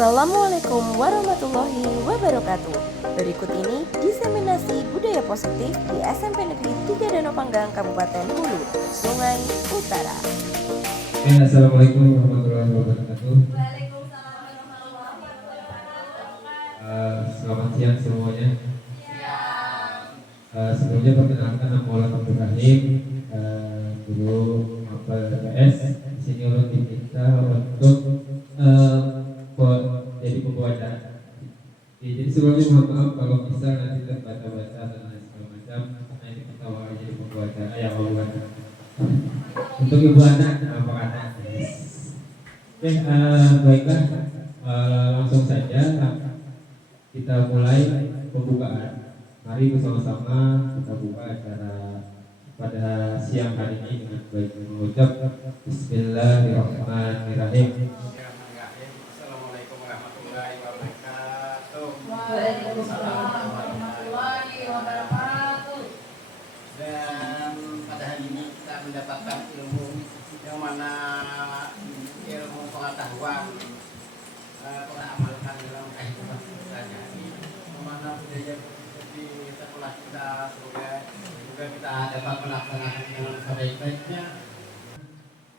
Assalamualaikum warahmatullahi wabarakatuh. Berikut ini diseminasi budaya positif di SMP Negeri 3 Danau Panggang, Kabupaten Hulu, Sungai Utara. Assalamualaikum warahmatullahi wabarakatuh. Waalaikumsalam warahmatullahi wabarakatuh. Selamat siang semuanya. Sebelumnya perkenalkan nama Maulana Abdul Rahim, guru mapel PS. Di sini ulun diminta untuk jadi pembawa acara. Jadi sebelumnya mohon maaf kalau bisa nanti terbaca-baca dan lain segala macam, karena ini kita awal jadi pembawa acara ya Allah. Untuk ibu anak, apa kata? Oke, baiklah, langsung saja kita mulai pembukaan. Mari bersama-sama kita buka acara pada siang hari ini dengan baik mengucap Bismillahirrahmanirrahim. Assalamualaikum warahmatullahi wabarakatuh. Waalaikumsalam warahmatullahi wabarakatuh. Dan pada hari ini kita mendapatkan ilmu yang mana ilmu pengetahuan kita amalkan dalam kehidupan kita sehari-hari. Mana budaya di sekolah kita semoga juga kita dapat melaksanakan dengan sebaik-baiknya.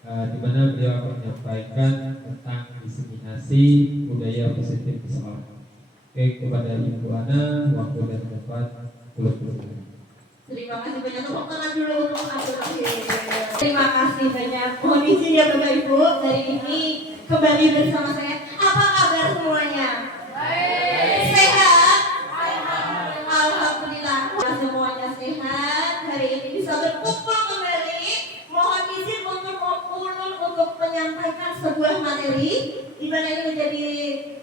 Di mana beliau akan menyampaikan tentang diseminasi budaya positif di sekolah. Oke, kepada Ibu Ana, waktu dan tempat belum. Terima kasih banyak. Tepuk tangan dulu untuk Abdul Rahim. Terima kasih banyak. Mohon izin ya Bapak Ibu, hari ini kembali bersama saya. Apa kabar semuanya? Baik. Sehat? Alhamdulillah. Semuanya sehat. Hari ini bisa berkumpul kembali. Mohon izin untuk ulun untuk menyampaikan sebuah materi di mana ini menjadi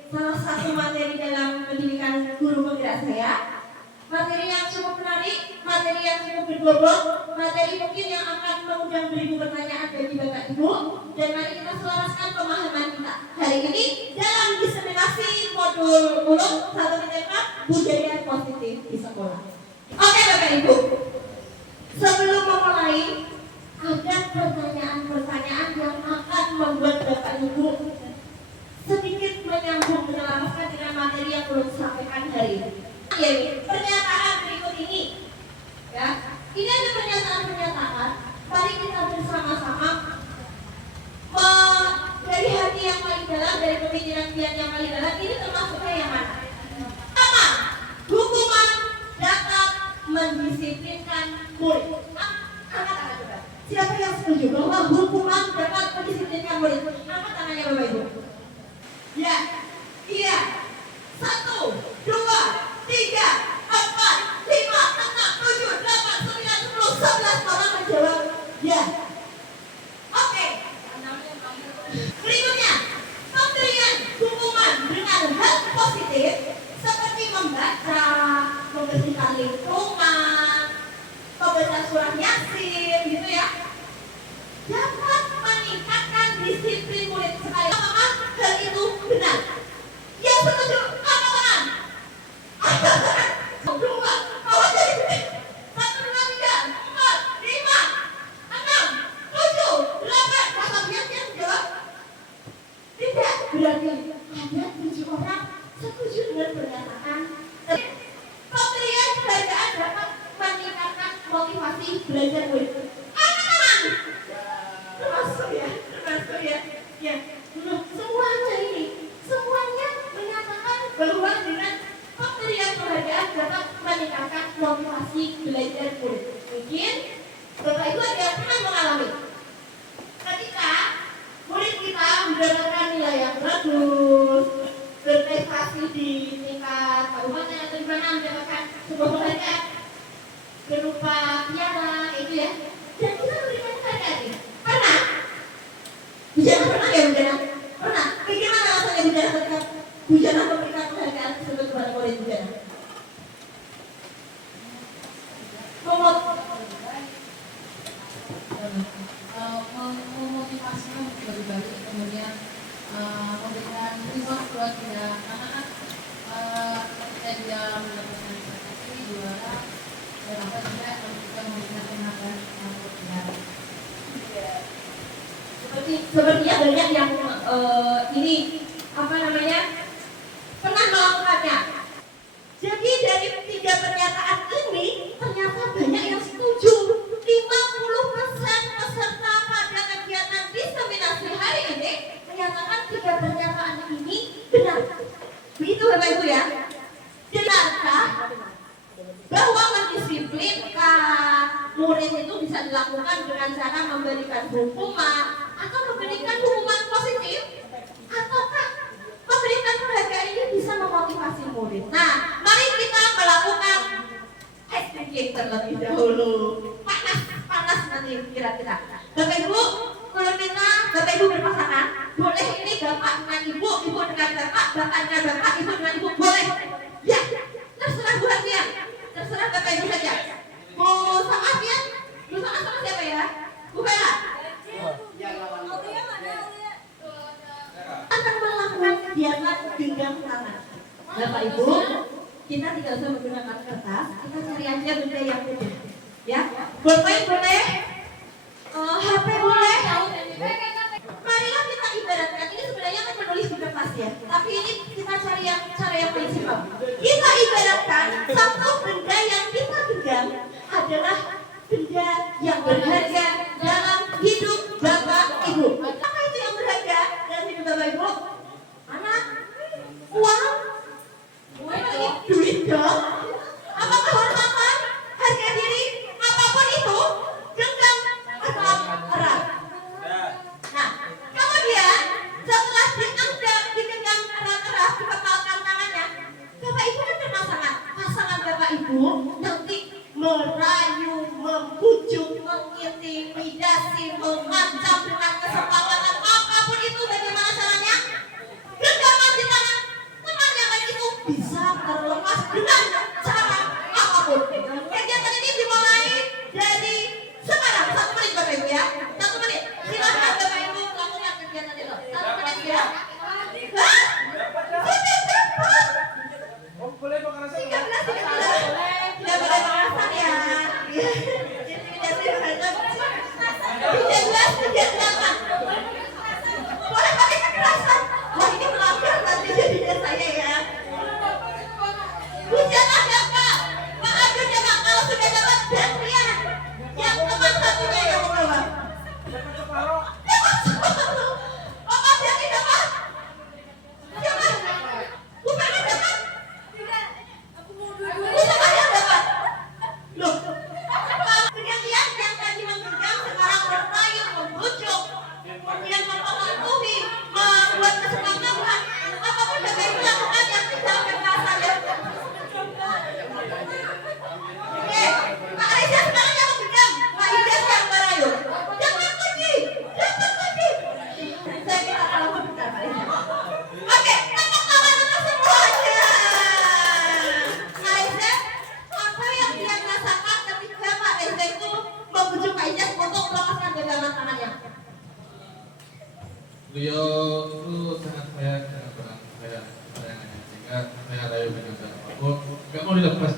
salah satu materi dalam pendidikan guru penggerak saya. Materi yang cukup menarik, materi yang cukup berbobot, materi mungkin yang akan mengundang beribu pertanyaan bagi Bapak Ibu. Dan mari kita selaraskan pemahaman kita hari ini dalam diseminasi modul ulum 1 tema budaya positif di sekolah. Oke Bapak Ibu, sebelum memulai ada pertanyaan-pertanyaan yang akan membuat Bapak Ibu sedikit menyambung menjelaskan dengan materi yang belum disampaikan hari ini. Pernyataan berikut ini, ya, ini ada pernyataan-pernyataan. Mari kita bersama-sama dari hati yang paling dalam, dari pemikiran yang paling dalam. Ini termasuknya yang mana? Pertama, hukuman dapat mendisiplinkan murid. Angkat tangan coba. Siapa yang setuju bahwa hukuman dapat mendisiplinkan murid? Angkat tangannya Bapak Ibu. Ya, iya. 1, 2, 3, 4, 5, 6, 7, 8, 9, 10, 11 orang menjawab ya. Oke. Berikutnya, pemberian hukuman dengan hal positif seperti membaca, membersihkan lingkungan, membaca surah Yasin, gitu ya, dapat meningkatkan disiplin murid. Sekali apakah hal itu benar? Yang setuju angkat tangan. Angkat tangan. 2, awas jadi gede. 1, 2, 3, 4, 5, 6, 7, 8. Masa biasanya jawab tidak. Berarti ada 7 orang setuju dengan pernyataan. Pemberian penghargaan dapat meningkatkan motivasi belajar murid. Angkat tangan. Termasuk ya. Ya, semuanya ini, semuanya menyatakan bahwa dengan pemberian penghargaan dapat meningkatkan motivasi belajar murid. Mungkin Bapak Ibu ada yang pernah mengalami ketika murid kita mendapatkan nilai yang bagus, berprestasi di tingkat kabupaten atau di mana, mendapatkan sebuah penghargaan berupa piala, itu ya, dan kita memberikan penghargaan ini. Pernah? Bujana pernah ya Bujana? Pernah? Bagaimana rasanya Bujana ketika Bujana memberikan penghargaan tersebut kepada murid Bujana? Memotivasi untuk berbagi, kemudian memberikan reward buat dia anak-anak ketika dia mendapatkan prestasi juara dan apa juga kita memberikan penghargaan untuk dia. Sepertinya banyak yang ini apa namanya didisiplinkan. Murid itu bisa dilakukan dengan cara memberikan hukuman atau memberikan hukuman positif, ataukah memberikan penghargaan ini bisa memotivasi murid. Nah, mari kita melakukan SPG terlebih dahulu. Panas nanti kira-kira. Bapak Ibu, kalau minta Bapak Ibu berpasangan, boleh ini bapak dengan ibu, ibu dengan bapak dengan bapak, ibu dengan ibu, boleh. Ya, terserah Bu Hadian, terserah Bapak Ibu saja. Bu Samafian, Bu sama siapa ya? Bu Bella. Akan melakukan kegiatan genggam tangan. Bapak Ibu, kita tidak usah menggunakan kertas, kita cari aja benda yang mudah. Ya, boleh boleh. HP boleh. Marilah kita ibaratkan, ini sebenarnya kan menulis di kertas ya, tapi ini kita cari yang cara yang paling simpel. Kita ibaratkan satu benda yang kita genggam adalah benda yang berharga dalam hidup Bapak Ibu. Apa itu yang berharga dalam hidup Bapak Ibu? Anak, uang, duit dong. Apa kehormatan, harga diri, apapun itu, genggam atau erat. Nah, kemudian setelah digenggam erat-erat, dikepalkan tangannya, Bapak Ibu kan berpasangan. Pasangan Bapak Ibu nanti merayu, membujuk, mengintimidasi, mengancam dengan kesepakatan apapun itu. Bagaimana caranya? Genggaman di tangan temannya baik itu bisa terlepas dengan cara apapun. Kegiatan ini dimulai dari sekarang. 1 menit Bapak Ibu ya. 1 menit. Silakan Bapak Ibu lakukan kegiatan itu. 1 menit ya. Hah? Sudah berapa? Boleh makan rasa? 13. Tidak boleh mengerasan ya. Intimidasi terhadap 13. Boleh pakai kekerasan. Wah, ini melanggar nanti jadinya saya ya. Hujanlah ya Pak. Pak Adun ya Pak, kalau sudah dapat gantian yang teman satunya yang membawa. Dapat separuh. Bapak jadi dapat. Siapa? Bukan dapat. Bu Samaya dapat. Loh. Gantian yang tadi menggenggam sekarang bertayu, membujuk, kemudian mempengaruhi, membuat kesepakatan. Apapun Bapak Ibu lakukan yang tidak kekerasan ya. Oke, Pak Reza sekarang yang menggenggam, Pak Ilyas yang merayu. Jangan pergi, jangan pergi. Saya minta tolong sebentar Pak Reza. Oke, tepuk tangan untuk semuanya. Pak Reza, apa yang dia rasakan ketika Pak Reza itu membujuk Pak Ilyas untuk melepaskan genggaman tangannya? Beliau itu sangat saya sayangannya, sehingga saya rayu dengan cara apapun nggak mau dilepas.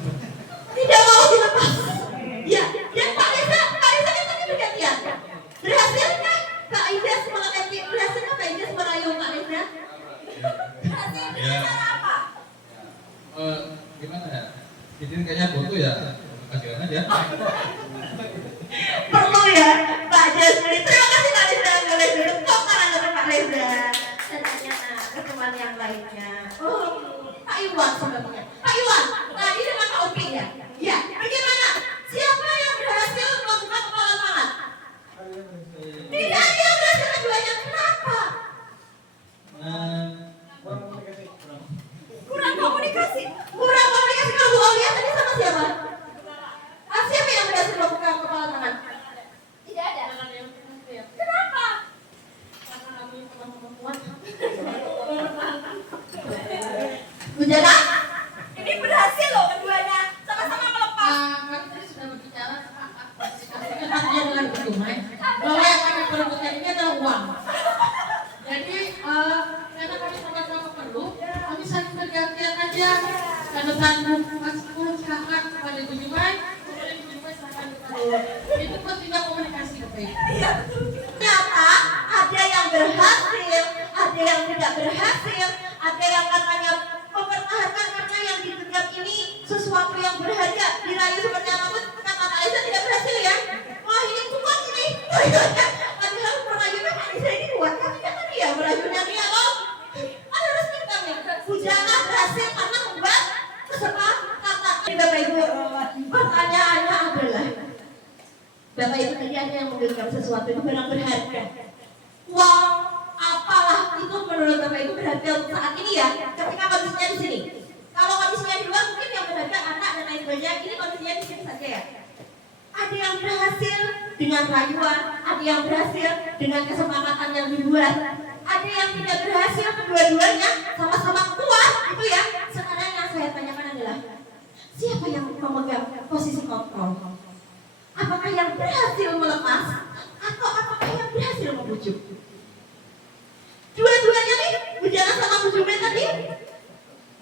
Tidak mau dilepas. Ya, dan Pak Reza kan tadi bergantian. Berhasilkah Pak Ilyas berhasilkah Pak Ilyas merayu Pak Reza? Berhasil dengan cara apa? Gimana ya? Ini kayaknya butuh ya, kasihan aja. Perlu ya, Pak Jasmine. Terima kasih Pak Reza. Boleh duduk kok tangan untuk Pak Reza. Dan tanya ke teman yang lainnya. Pak Iwan sebetulnya. Pak Iwan, tadi dengan Pak Upi ya? Ya, bagaimana? Siapa yang berhasil membuka kepala tangan? Tidak ada yang berhasil keduanya. Kenapa? Kurang komunikasi. Kurang komunikasi. Kalau Bu Aulia tadi sama siapa? Siapa yang berhasil membuka kepala tangan? Tidak ada. Kenapa? Karena kami sama-sama kuat. Bu Jana, ini berhasil loh keduanya. Sama-sama melepas. Kami tadi sudah berbicara dia dengan berjumlah bahwa yang kami perebutkan ini adalah uang. Jadi karena kami sama-sama perlu, kami saling bergantian aja. Karena tanggung Mas Pun silakan kepada Ibu Jumai, kemudian Ibu Jumai silakan kepada itu pentingnya komunikasi Bapak. Iya. Ternyata ada yang berhasil, ada yang tidak berhasil, ada yang katanya mempertahankan karena yang digenggam ini sesuatu yang berharga. Dirayu seperti apapun, kata Pak Reza tidak berhasil ya. Wah ini kuat ini. Padahal merayunya Pak Reza ini kuat. Tapi kata dia merayunya dia loh. Ada resmi kami. Bujana berhasil karena membuat kesepakatan. Bapak Ibu, pertanyaannya Bapak Ibu tadi ada yang memberikan sesuatu itu barang berharga. Uang apalah itu menurut Bapak Ibu berharga untuk saat ini ya. Ketika kondisinya di sini. Kalau kondisinya di luar mungkin yang berharga anak dan lain sebagainya. Ini kondisinya di sini saja ya. Ada yang berhasil dengan rayuan, ada yang berhasil dengan kesepakatan yang dibuat, ada yang tidak berhasil, kedua-duanya sama-sama kuat gitu ya. Sekarang yang saya tanyakan adalah siapa yang memegang posisi kontrol? Apakah yang berhasil melepas atau apakah yang berhasil membujuk? Dua-duanya nih, Bujana sama Bu Jumet tadi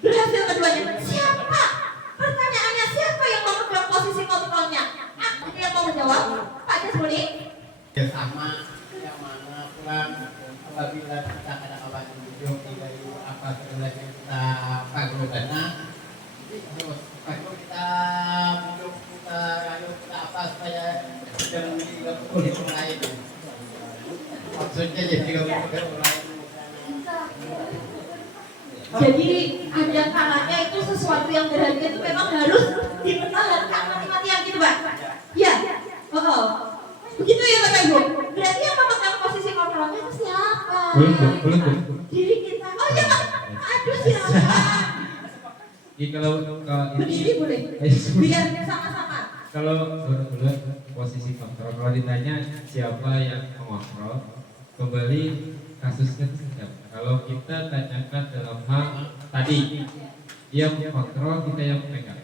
berhasil keduanya. Siapa? Pertanyaannya siapa yang memegang posisi kontrolnya? Ada yang mau menjawab? Pak Jasmuni? Ya sama, yang mana pulang apabila kita ada kawan bujuk dari apa segala yang kita pakai dana, terus pakai kita bujuk kita rayu kita apa supaya sudah memiliki betul itu lain. Maksudnya jadi kalau lain. Jadi ada kalanya itu sesuatu yang berharga itu memang harus dipertahankan mati-matian gitu Pak? Ya? Oh. Begitu ya Bapak Ibu? Berarti yang memegang posisi kontrolnya itu siapa? Belum. Diri kita. Oh ya Pak? Aduh silakan. Jadi kalau Berdiri boleh? Biar sama-sama. kalau belum posisi kontrol, kalau ditanya siapa yang mengontrol, kembali kasusnya itu siapa? Kalau kita tanyakan dalam hal tadi, dia mengontrol, kita yang memegang.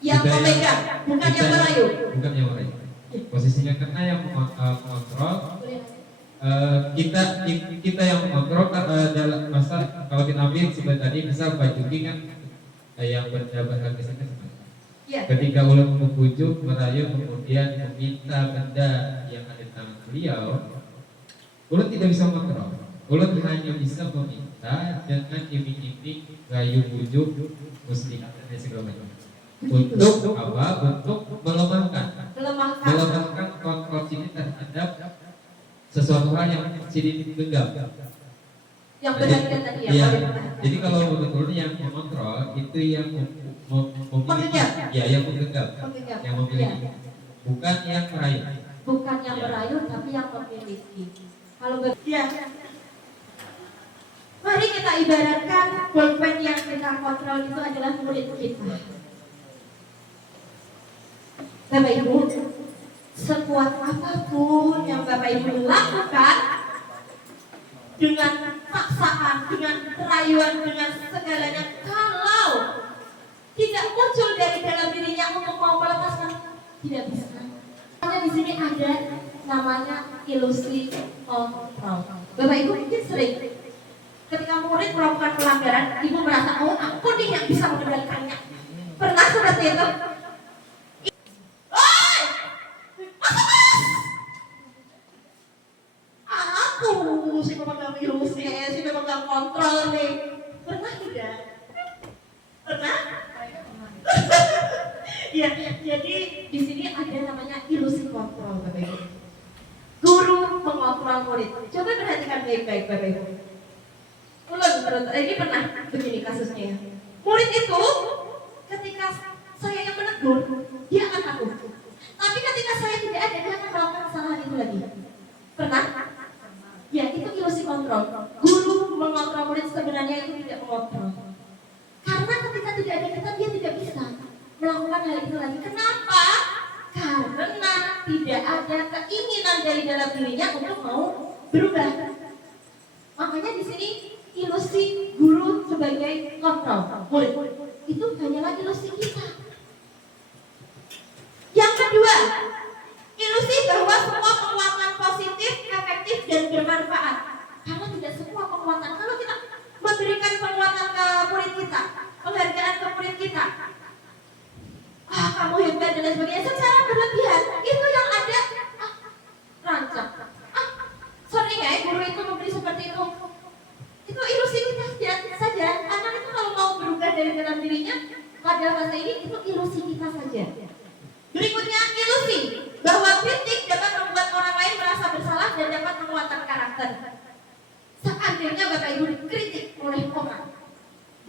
Yang Kita memegang, bukan yang merayu. Bukan yang merayu. Posisinya karena yang mengontrol, kita yang mengontrol dalam masa kalau kita ambil seperti tadi misal Pak Juki kan yang berjabat ke sini. Ya. Ketika ulun membujuk, merayu, kemudian meminta benda yang ada di tangan beliau, ulun tidak bisa mengontrol. Ulun hanya bisa meminta dengan iming-iming, rayu, bujuk, muslihat dan segala macam. Untuk apa? Untuk melemahkan kontrol Cini terhadap sesuatu hal yang Cini genggam. Yang berharga tadi ya. Iya. Pak? Jadi kalau menurut yang mengontrol itu yang memiliki, ya yang menggenggam, Memegang. yang memiliki, Ya. bukan yang merayu. Bukan yang Ya. merayu tapi yang memiliki. Kalau ya. Mari kita ibaratkan pulpen yang kita kontrol itu adalah murid kita. Bapak Ibu, sekuat apapun yang Bapak Ibu lakukan dengan paksaan, dengan rayuan, dengan segalanya, kalau tidak muncul dari dalam dirinya untuk mau melepaskan, tidak bisa. Karena di sini ada namanya ilusi kontrol. Bapak Ibu mungkin sering ketika murid melakukan pelanggaran, ibu merasa oh aku nih yang bisa mengendalikannya. Pernah seperti itu? Aku si pemegang ilusi, si pemegang kontrol nih. Pernah tidak? Pernah? Ya, jadi di sini ada namanya ilusi kontrol, Bapak Ibu. Guru mengontrol murid. Coba perhatikan baik-baik, Bapak Ibu. Ini pernah begini kasusnya ya. Murid itu ketika saya yang menegur, dia akan takut. Tapi ketika saya tidak ada, dia akan melakukan kesalahan itu lagi. Pernah? Ya, itu ilusi kontrol. Guru mengontrol murid sebenarnya itu tidak mengontrol. Karena ketika tidak ada kita, dia tidak bisa melakukan hal itu lagi. Kenapa? Karena tidak ada keinginan dari dalam dirinya untuk mau berubah. Makanya di sini ilusi guru sebagai kontrol murid itu hanyalah ilusi kita. Yang kedua, ilusi bahwa semua penguatan positif, efektif dan bermanfaat. Karena tidak semua penguatan. Kalau kita memberikan penguatan ke murid kita, penghargaan ke murid kita, kamu hebat dan lain sebagainya, secara berlebihan, itu yang ada rancak. Sering ya guru itu memberi seperti itu. Itu ilusi kita saja. Anak itu kalau mau berubah dari dalam dirinya pada fase ini, itu ilusi kita saja. Berikutnya ilusi bahwa kritik dapat membuat orang lain merasa bersalah dan dapat menguatkan karakter. Seandainya Bapak Ibu dikritik oleh orang,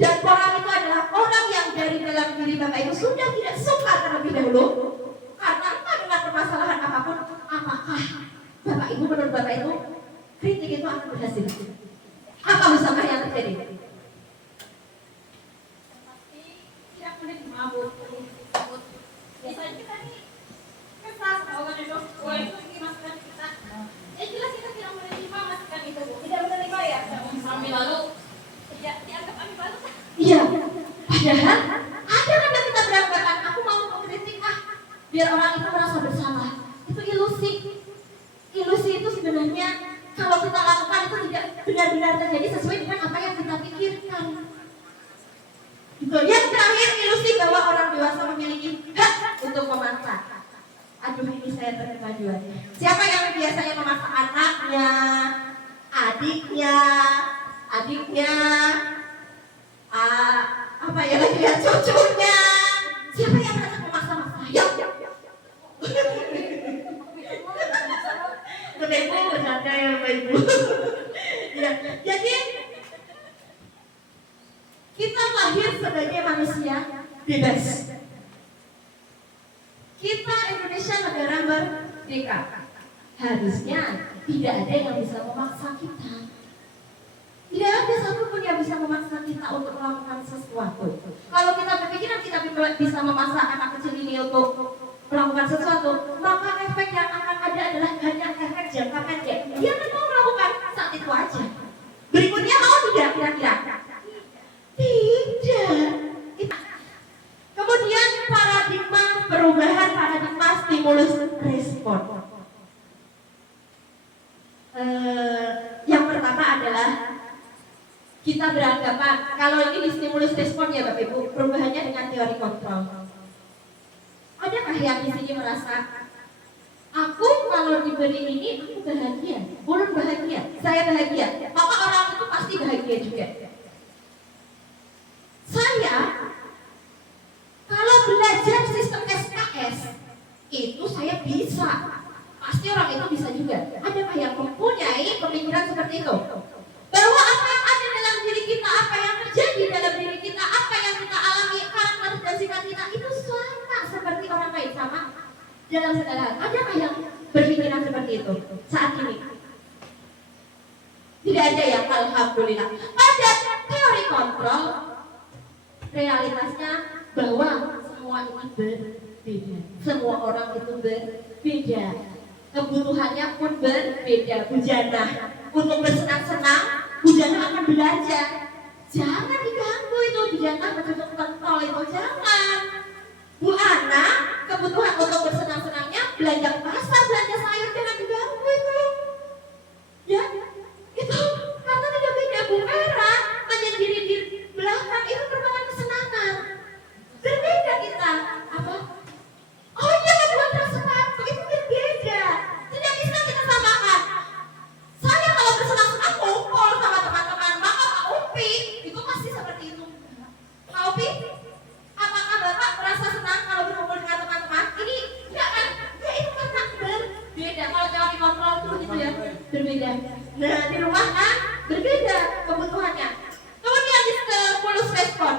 dan orang itu adalah orang yang dari dalam diri Bapak Ibu sudah tidak suka terlebih dahulu, karena entah dengan permasalahan apapun, apakah Bapak Ibu menurut Bapak Ibu kritik itu akan berhasil? Apa misalnya yang terjadi? Pasti tidak boleh mabuk. Misalnya kita nih kesal sama orang itu, wah itu lagi masukan kita. Ya jelas kita tidak menerima masukan itu, Bu. Tidak menerima ya. Sambil lalu tidak dianggap kami baru. Iya, padahal ada kata kita beranggapan, aku mau mengkritik biar orang itu merasa bersalah. Itu ilusi. Ilusi itu sebenarnya kalau kita lakukan itu tidak benar-benar terjadi sesuai dengan apa yang kita pikirkan. Gitu. Yang terakhir, ilusi bahwa orang dewasa memiliki hak untuk memasak. Aduh, ini saya terkemajuan. Siapa yang biasanya memasak anaknya, adiknya, apa ya lagi ya, cucunya? Siapa yang merasa memaksa-maksa? Ya. Ibu bercanda ya Bapak Ibu. Ya, jadi kita lahir sebagai manusia bebas. Kita Indonesia negara merdeka. Harusnya tidak ada yang bisa memaksa kita. Tidak ada satupun yang bisa memaksa kita untuk melakukan sesuatu. Kalau kita berpikiran kita bisa memaksa anak kecil ini untuk melakukan sesuatu, maka efek yang akan ada adalah hanya efek jangka pendek. Dia kan mau melakukan saat itu aja. Berikutnya mau tidak kira-kira? Tidak. Kemudian perubahan paradigma stimulus respon. Yang pertama adalah kita beranggapan kalau ini di stimulus respon ya Bapak Ibu, perubahannya dengan teori kontrol. Adakah yang di sini merasa aku kalau diberi ini aku bahagia, ulun bahagia, saya bahagia, maka orang itu pasti bahagia juga. Saya kalau belajar sistem SKS itu saya bisa, pasti orang itu bisa juga. Adakah yang mempunyai pemikiran seperti itu? Bahwa apa yang ada dalam diri kita, apa yang terjadi dalam diri kita, apa yang kita alami, karakter dan sifat kita itu sama seperti orang lain, sama dalam segala hal. Adakah yang berpikiran seperti itu saat ini? Tidak ada ya, alhamdulillah. Pada teori kontrol, realitasnya bahwa semua itu berbeda. Semua orang itu berbeda. Kebutuhannya pun berbeda. Bujana untuk bersenang-senang, bujana akan belanja. Jangan diganggu itu, bujana bercocok pentol itu jangan. Bu Ana, kebutuhan untuk bersenang-senangnya belanja ke pasar, belanja sayur, jangan diganggu itu. Ya, itu karena tidak beda. Bu Vera menyendiri di belakang itu merupakan kesenangan. Berbeda kita. Apa? Oh iya, membuat sepatu itu berbeda. Tidak bisa kita samakan. Saya kalau bersenang-senang kumpul sama teman-teman, maka Pak Upi itu pasti seperti itu. Pak Upi, apakah Bapak merasa senang kalau berkumpul dengan teman-teman? Ini enggak kan? Ya itu karena berbeda. Kalau teori kontrol itu gitu ya, berbeda. Nah di rumah kan berbeda kebutuhannya. Kemudian di stimulus respon,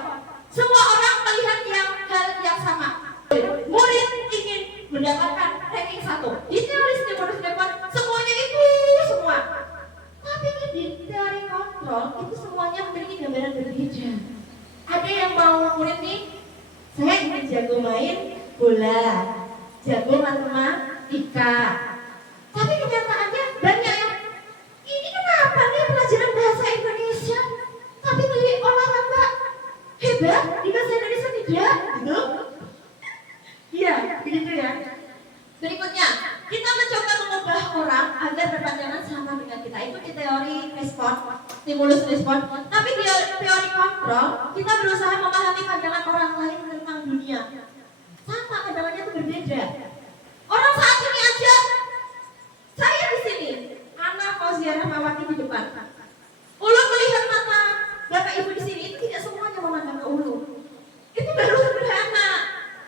semua orang melihat hal yang sama. Murid ingin mendapatkan ranking 1. Di teori stimulus respon semuanya itu semua. Tapi di teori kontrol itu semuanya memiliki gambaran berbeda. Ada yang mau murid nih, saya ingin jago main bola, jago matematika. Tapi kenyataannya banyak yang ini kenapa nih pelajaran bahasa Indonesia, tapi di olahraga hebat, di bahasa Indonesia tidak, gitu. Iya, begitu ya. Berikutnya, kita mencoba mengubah orang agar berpandangan sama dengan kita. Itu di teori respon, stimulus respon. Tapi di teori kontrol, kita berusaha memahami pandangan orang lain tentang dunia. Sama, pandangannya itu berbeda. Orang saat ini aja, saya di sini, anak mau ziarah Mawati di depan. Ulun melihat mata Bapak Ibu di sini, itu tidak semuanya memandang ke ulun. Itu baru sederhana.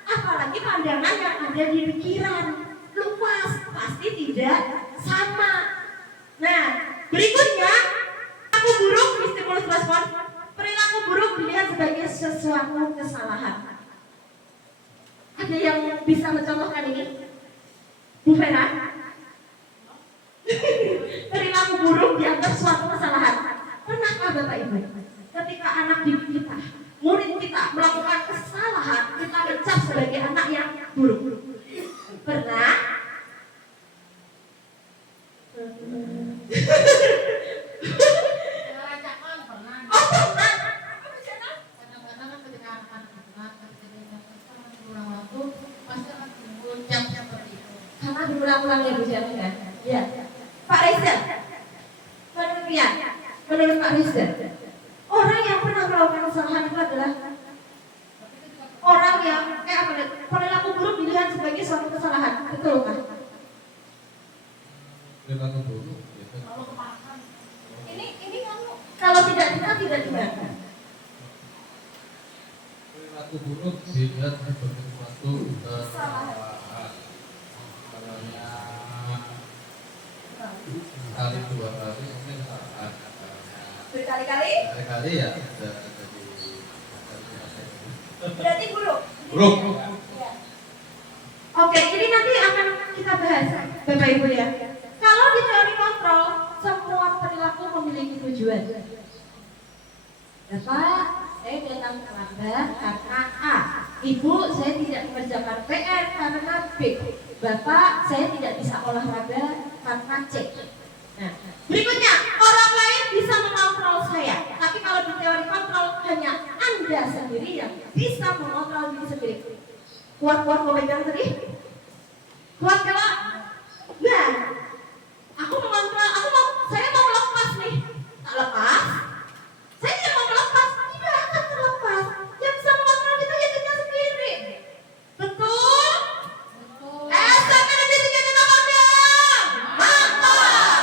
Apalagi pandangan yang ada di pikiran luas, pasti tidak sama. Nah, berikutnya perilaku buruk di stimulus respon. Perilaku buruk dilihat sebagai sesuatu kesalahan. Ada yang bisa mencontohkan ini? Bu Vera, perilaku buruk dianggap suatu kesalahan. Pernahkah Bapak Ibu, ketika anak didik kita, murid kita melakukan kesalahan, kita kecap sebagai anak yang buruk? Pernah? Rajakan pernah. Oh pernah. Kadang-kadang kan ketika anak-anak ketika dia berulang waktu pasti akan timbul jam seperti itu. Karena berulang-ulang ya Bu Jana kan? Ya. Pak Reza, menurut Pak Reza, orang yang pernah melakukan kesalahan itu adalah orang yang perilaku buruk dilihat sebagai suatu kesalahan, betul kan? Perilaku buruk. Kalau kemakan Ini kamu kalau tidak dengar tidak dengar. Perilaku buruk dilihat sebagai suatu kesalahan. Kalaunya sekali dua kali mungkin kesalahan. Berkali-kali Kali ya sudah jadi. berarti buruk. Buruk. Ya. Oke, ini nanti akan kita bahas Bapak Ibu ya. Kalau di teori kontrol, semua perilaku memiliki tujuan. Bapak, saya datang terlambat karena A. Ibu, saya tidak mengerjakan PR karena B. Bapak, saya tidak bisa olahraga karena C. Nah, berikutnya, orang lain bisa mengontrol saya. Tapi kalau di teori kontrol, hanya Anda sendiri yang bisa mengontrol diri sendiri. Kuat-kuat mau pegang tadi? Kuat kalau? Nah, saya mau melepas nih. Tak lepas? Saya tidak mau melepas, tidak akan terlepas. Yang bisa mengontrol kita ya kita sendiri. Betul? Sampai nanti tiga dong. Mantap.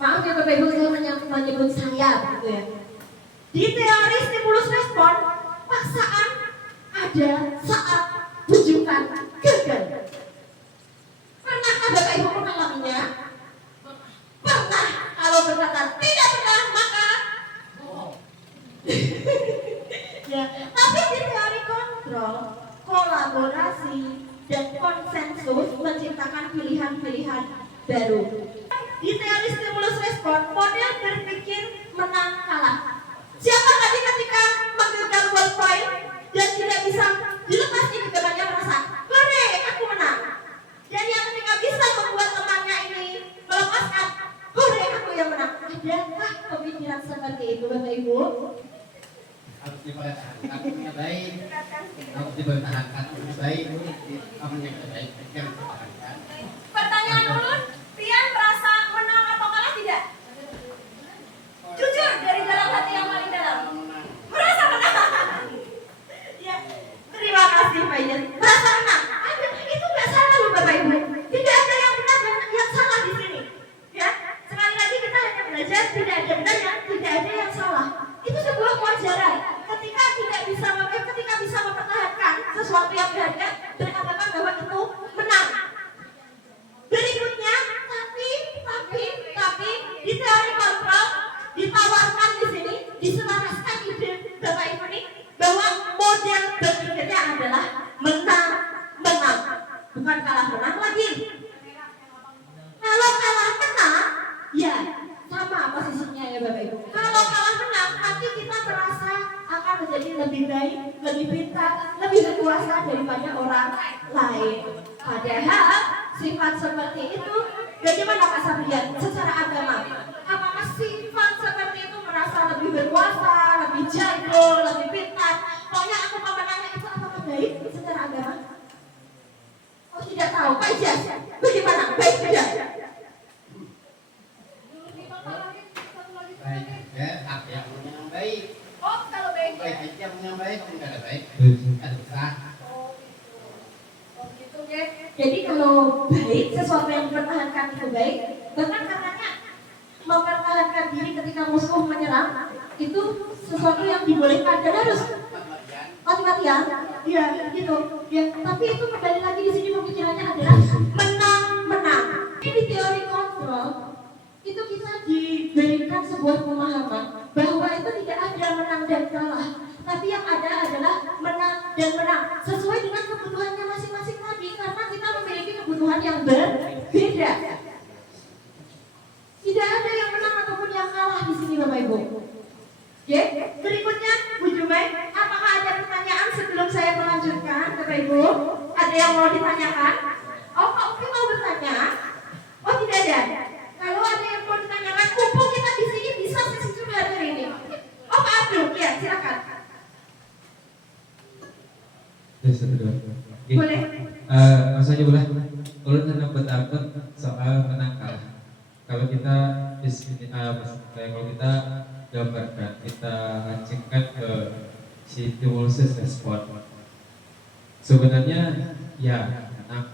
Maaf ya Bapak Ibu, saya menyebut saya gitu ya. Di teori stimulus respon, paksaan ada saat bujukan gagal. Pernahkah Bapak Ibu mengalaminya? Pernah. Kalau berkata tidak pernah, maka ya. Tapi di teori kontrol, kolaborasi dan konsensus menciptakan pilihan-pilihan baru. Di teori stimulus respon, model berpikir menang kalah. Siapa tadi ketika menggunakan ball point dan tidak bisa dilepas ini kebanyakan merasa, "Hore, aku menang." Dan yang ketika bisa membuat temannya ini melepaskan, "Hore, aku yang menang." Adakah pemikiran seperti itu Bapak Ibu? Harus dipertahankan dengan baik. Harus dipertahankan dengan baik. Kamu yang baik, yang dipertahankan. Pertanyaan ulun, Tian merasa menang atau kalah tidak? Jujur dari dalam hati yang paling dalam. Merasa menang. Ya, terima kasih Pak Ian. Merasa menang. Itu nggak salah loh Bapak Ibu. Tidak ada yang benar dan yang salah di sini. Ya, sekali lagi kita hanya belajar tidak ada benar dan tidak ada yang salah. Itu sebuah kewajaran. Ketika bisa mempertahankan sesuatu yang berharga, beranggapan bahwa itu menang. Berikutnya, tapi di teori kontrol ditawarkan di sini, diselaraskan ide Bapak Ibu nih bahwa model berpikirnya adalah menang, bukan kalah menang lagi. Kalau kalah menang, ya sama posisinya ya Bapak Ibu. Kalau kalah menang, nanti kita merasa akan menjadi lebih baik, lebih pintar, lebih berkuasa daripada orang lain. Padahal sifat seperti itu, bagaimana Pak Sabrian secara agama? Apakah sifat seperti itu merasa lebih berkuasa, lebih jago, lebih pintar? Pokoknya aku pemenangnya itu apakah baik secara agama? Oh tidak tahu, Pak Ijaz, bagaimana? Baik tidak? Baik aja, apa yang menang baik. Oh kalau baik Baik aja menang baik, tidak ada baik. Tujuh. Ada sah. Oh gitu ya. Jadi kalau baik, sesuatu yang dipertahankan itu baik. Bahkan katanya mempertahankan diri ketika musuh menyerang itu sesuatu yang dibolehkan dan harus mati-matian. Iya gitu. Ya, tapi itu kembali lagi di sini pemikirannya adalah menang. Ini di teori kontrol itu kita diberikan sebuah pemahaman bahwa itu tidak ada menang dan kalah, tapi yang ada adalah menang dan menang sesuai dengan kebutuhannya masing-masing tadi, karena kita memiliki kebutuhan Tuhan yang berbeda. Tidak ada yang menang ataupun yang kalah di sini Bapak Ibu. Oke, berikutnya Bu Jumai, apakah ada pertanyaan sebelum saya melanjutkan Bapak Ibu? Ada yang mau ditanyakan? Oh, Pak Upi mau bertanya? Oh, tidak ada. Kalau ada yang mau ditanyakan, kumpul kita di sini bisa sesi curhat hari ini. Oh, Pak Abdul, ya silakan. Ya, satu dua. Oke. Boleh. Maksudnya boleh. Ulun hendak bertakut soal menang kalah. Kalau kita kalau kita gambarkan, kita lancingkan ke si stimulus respon. Sebenarnya ya menang.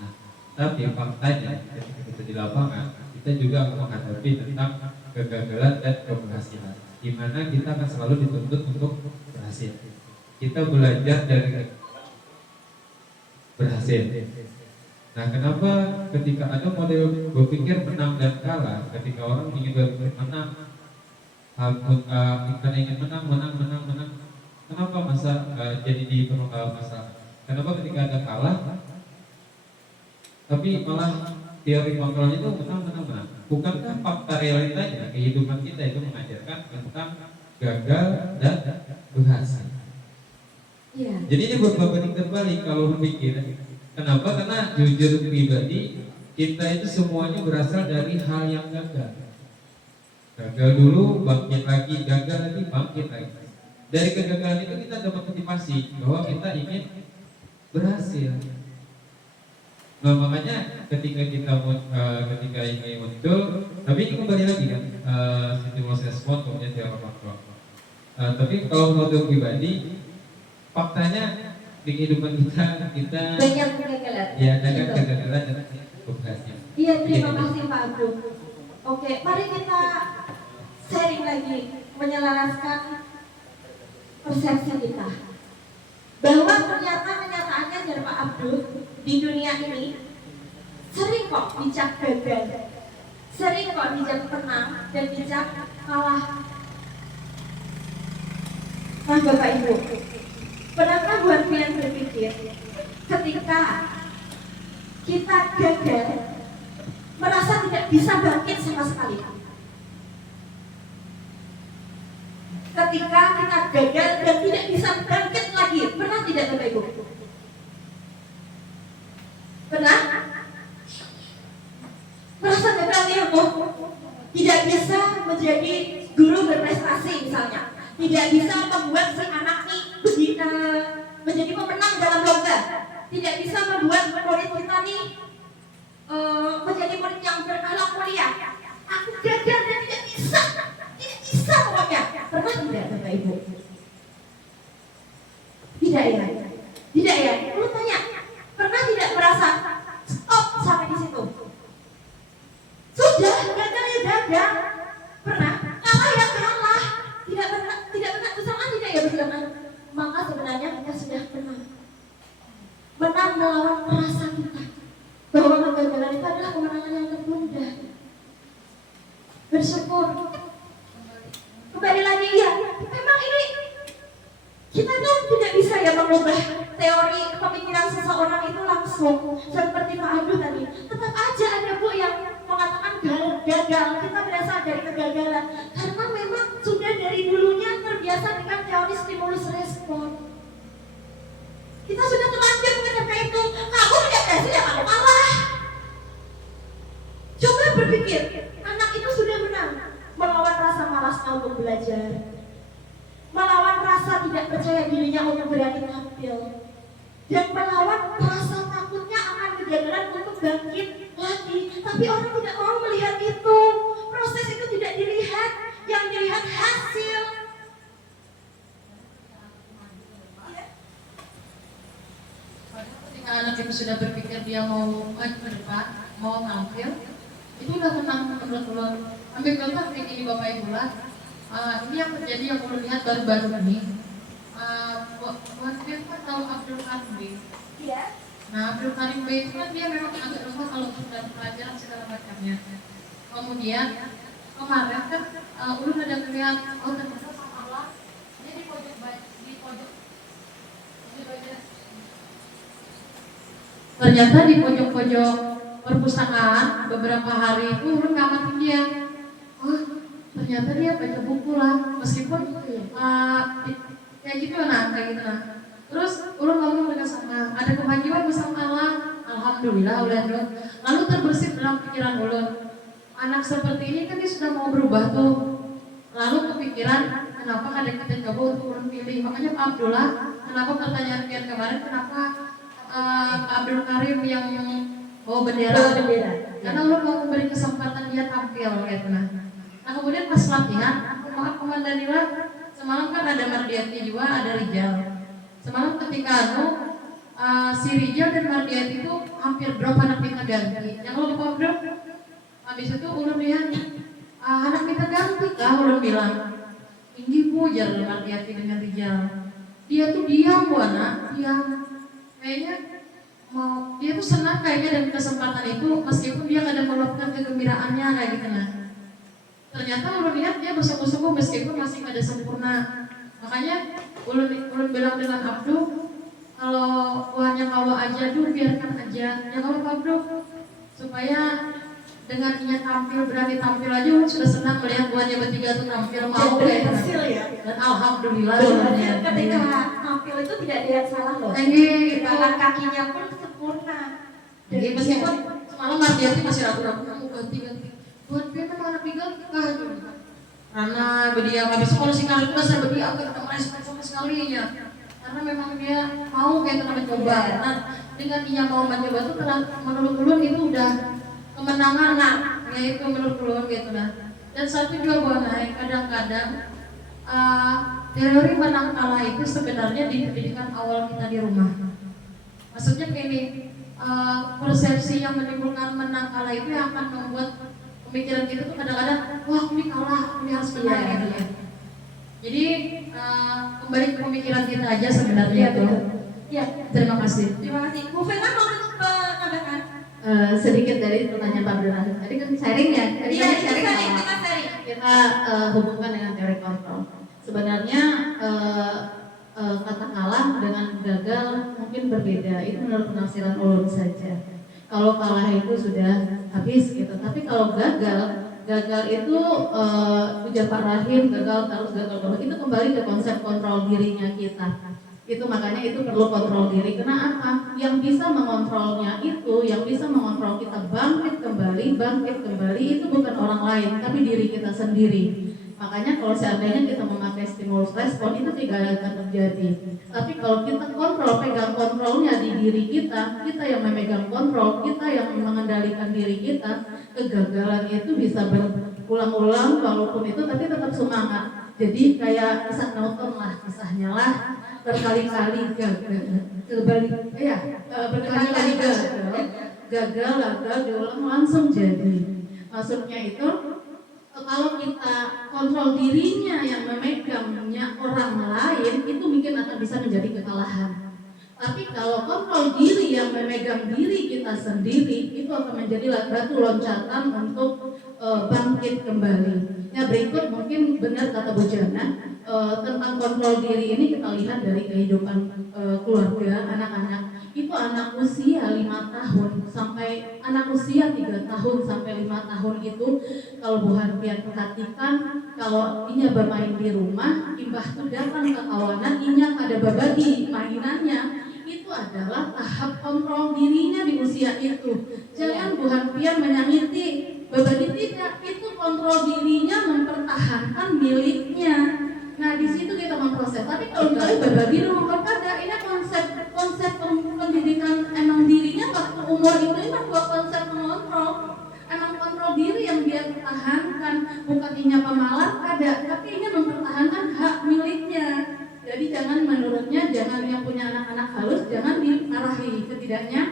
Nah, tapi faktanya ketika kita di lapangan, kita juga menghadapi tentang kegagalan dan keberhasilan. Di mana kita akan selalu dituntut untuk berhasil. Kita belajar dari berhasil. Nah, kenapa ketika ada model berpikir menang dan kalah, ketika orang ingin berpikir menang, karena ingin menang, kenapa jadi di masalah? Kenapa ketika ada kalah, tapi malah teori kontrolnya itu menang? Bukankah fakta realitanya kehidupan kita itu mengajarkan tentang gagal dan berhasil? Iya. Jadi ini berbanding terbalik kalau berpikir. Kenapa? Karena jujur pribadi kita itu semuanya berasal dari hal yang gagal. Gagal dulu, bangkit lagi, gagal lagi, bangkit lagi. Dari kegagalan itu kita dapat motivasi bahwa kita ingin berhasil. Nah, makanya ketika ketika ini muncul, tapi ini kembali lagi kan, stimulus respon kemudian teori kontrol. Tapi kalau menurut pribadi, faktanya di kehidupan kita Banyak kegagalan. ya ada kegagalan dan berhasil. Iya, terima kasih Pak Abdul. Oke, mari kita sharing lagi, menyelaraskan persepsi kita. Bahwa ternyata kenyataannya dari Pak Abdul di dunia ini sering kok bijak gagal, sering kok bijak menang dan bijak kalah. Nah Bapak Ibu, pernahkah buat kalian berpikir ketika kita gagal, merasa tidak bisa bangkit sama sekali? Ketika kita gagal dan tidak bisa bangkit lagi, pernah tidak Bapak Ibu? Pernah? Merasa gagal nih aku, tidak bisa menjadi guru berprestasi misalnya, tidak bisa membuat si anak nih menjadi pemenang dalam lomba, tidak bisa membuat murid kita nih menjadi murid yang berakhlak mulia. Aku gagal dan tidak bisa pokoknya. Pernah tidak Bapak Ibu? Tidak ya? Tidak ya? Lu tanya, pernah tidak merasa stop sampai di situ? Sudah, gagal ya gagal. Pernah? Kalah ya kalah. Tidak pernah bersamaan tidak ya bersamaan. Maka sebenarnya kita sudah menang. Menang melawan rasa kita bahwa kegagalan itu adalah kemenangan yang tertunda. Bersyukur. Kembali lagi ya, memang ini kita kan tidak bisa ya mengubah teori pemikiran seseorang itu langsung seperti Pak Abdul tadi. Tetap aja ada Bu yang mengatakan gagal, kita berasal dari kegagalan karena memang sudah dari dulunya terbiasa dengan teori stimulus respon. Kita sudah terlanjur mengenai itu. Kamu tidak berhasil ya kamu kalah. Coba berpikir, anak itu sudah menang melawan rasa malasnya untuk belajar, melawan rasa tidak percaya dirinya untuk berani tampil, dan melawan rasa takutnya akan kegagalan untuk bangkit lagi. Tapi orang tidak mau melihat itu. Proses itu tidak dilihat, yang dilihat hasil. Ketika anak itu sudah berpikir dia mau maju ke depan, mau tampil, itu udah menang menurut ulun. Ambil contoh kayak gini Bapak Ibu lah. Ini yang terjadi yang ulun lihat baru-baru ini. Buat kan tahu Abdul Karim B. Iya. Nah, Abdul Karim B itu kan dia memang agak lemah kalau sudah pelajaran segala macamnya. Kemudian kemarin kan ulun ada melihat ternyata salah. Dia di pojok Ternyata di pojok-pojok perpustakaan beberapa hari itu ulun ngamatin dia. Oh, ternyata dia baca buku lah, meskipun kayak gitu nah. Terus ulun ngomong dengan sama, ada kemajuan bersama Allah, alhamdulillah ulun. Lalu terbersit dalam pikiran ulun, anak seperti ini kan dia sudah mau berubah tuh. Lalu kepikiran, kenapa kadang kita coba untuk ulun pilih. Makanya Pak Abdullah, kenapa pertanyaan pian kemarin, kenapa Pak Abdul Karim yang bawa bendera? Karena ulun mau memberi kesempatan dia tampil gitu nah. Nah kemudian pas latihan, maaf Komandan Danila, semalam kan ada Mardiati juga, ada Rijal. Semalam ketika si Rijal dan Mardiati itu hampir drop anak minta ganti. Yang lo lupa drop? Habis itu ulun lihat anak minta ganti kah, ulun bilang. Ini bu jalan Mardiati dengan Rijal. Dia tuh diam bu anak, diam. Kayaknya dia tuh senang kayaknya dengan kesempatan itu, meskipun dia kadang meluapkan kegembiraannya kayak gitu nah. Ternyata ulun lihat dia bersungguh-sungguh meskipun masih ada sempurna. Makanya ulun bilang dengan Abdul, kalau Tuhannya kalau aja dulu biarkan aja. Ya kalau Abdul, supaya dengan ia tampil, berani tampil aja ulun sudah senang melihat Tuhannya bertiga tuh tampil mau kayak hasil ya. dan alhamdulillah Ketika tampil itu tidak ada yang salah loh. Gerakan kakinya pun sempurna. Jadi meskipun semalam Mardiati masih ragu-ragu, kamu ganti. Buat dia kan anak tinggal karena dia habis sekolah sih kalau itu saya beri apa kita merespek sama sekali ya. Karena memang dia mau kayak teman mencoba. Nah dengan dia mau mencoba itu telah menurut ulun itu udah kemenangan nah, yaitu menurut ulun gitu nah. Dan satu juga buat naik kadang-kadang teori menang kalah itu sebenarnya di pendidikan awal kita di rumah. Maksudnya kayak ini persepsi yang menimbulkan menang kalah itu yang akan membuat pemikiran kita tuh kadang-kadang, wah ini kalah, ini harus menang gitu ya. Jadi kembali ke pemikiran kita aja sebenarnya itu. Ya, Terima kasih. terima kasih. Bu Firman mau menambahkan? Sedikit dari pertanyaan Pak Abdullah. Tadi kan sharing ya, Iya, sharing kita sharing. kita hubungkan dengan teori kontrol. Sebenarnya kata kalah dengan gagal mungkin berbeda. Itu menurut penafsiran ulun saja. Kalau kalah itu sudah habis gitu. Tapi kalau gagal itu ujar Pak Rahim, gagal terus itu kembali ke konsep kontrol dirinya kita. Itu makanya itu perlu kontrol diri. Kenapa? Yang bisa mengontrolnya itu, yang bisa mengontrol kita bangkit kembali itu bukan orang lain, tapi diri kita sendiri. Makanya kalau seandainya kita memakai stimulus respon itu tidak akan terjadi. Tapi kalau kita pegang kontrolnya di diri kita yang memegang kontrol, kita yang mengendalikan diri kita, kegagalan itu bisa berulang-ulang walaupun itu tapi tetap semangat. Jadi kayak kisah Newton lah, kisahnya lah berkali-kali berkali-kali gagal diulang langsung jadi. Maksudnya itu kalau kita kontrol dirinya yang memegangnya orang lain itu mungkin akan bisa menjadi kekalahan. Tapi kalau kontrol diri yang memegang diri kita sendiri itu akan menjadi batu loncatan untuk bangkit kembali. Ya berikut mungkin benar kata Bu Jana tentang kontrol diri ini kita lihat dari kehidupan keluarga anak-anak. Itu anak usia 5 tahun sampai anak usia 3 tahun sampai 5 tahun itu kalau Bu Harfian perhatikan kalau inya bermain di rumah, imbah itu datang ke kawanan, inya ada babadi mainannya. Itu adalah tahap kontrol dirinya di usia itu. Jangan Bu Harfian menyakiti babadi, tidak, itu kontrol dirinya mempertahankan miliknya. Nah di situ kita memproses. Tapi kalau berbagi rumah kada, ini konsep pendidikan emang dirinya waktu umur itu emang dua konsep mengontrol. Emang kontrol diri yang dia pertahankan, bukan inya pemalas kada, tapi inya mempertahankan hak miliknya. Jadi jangan yang punya anak-anak halus jangan dimarahi, setidaknya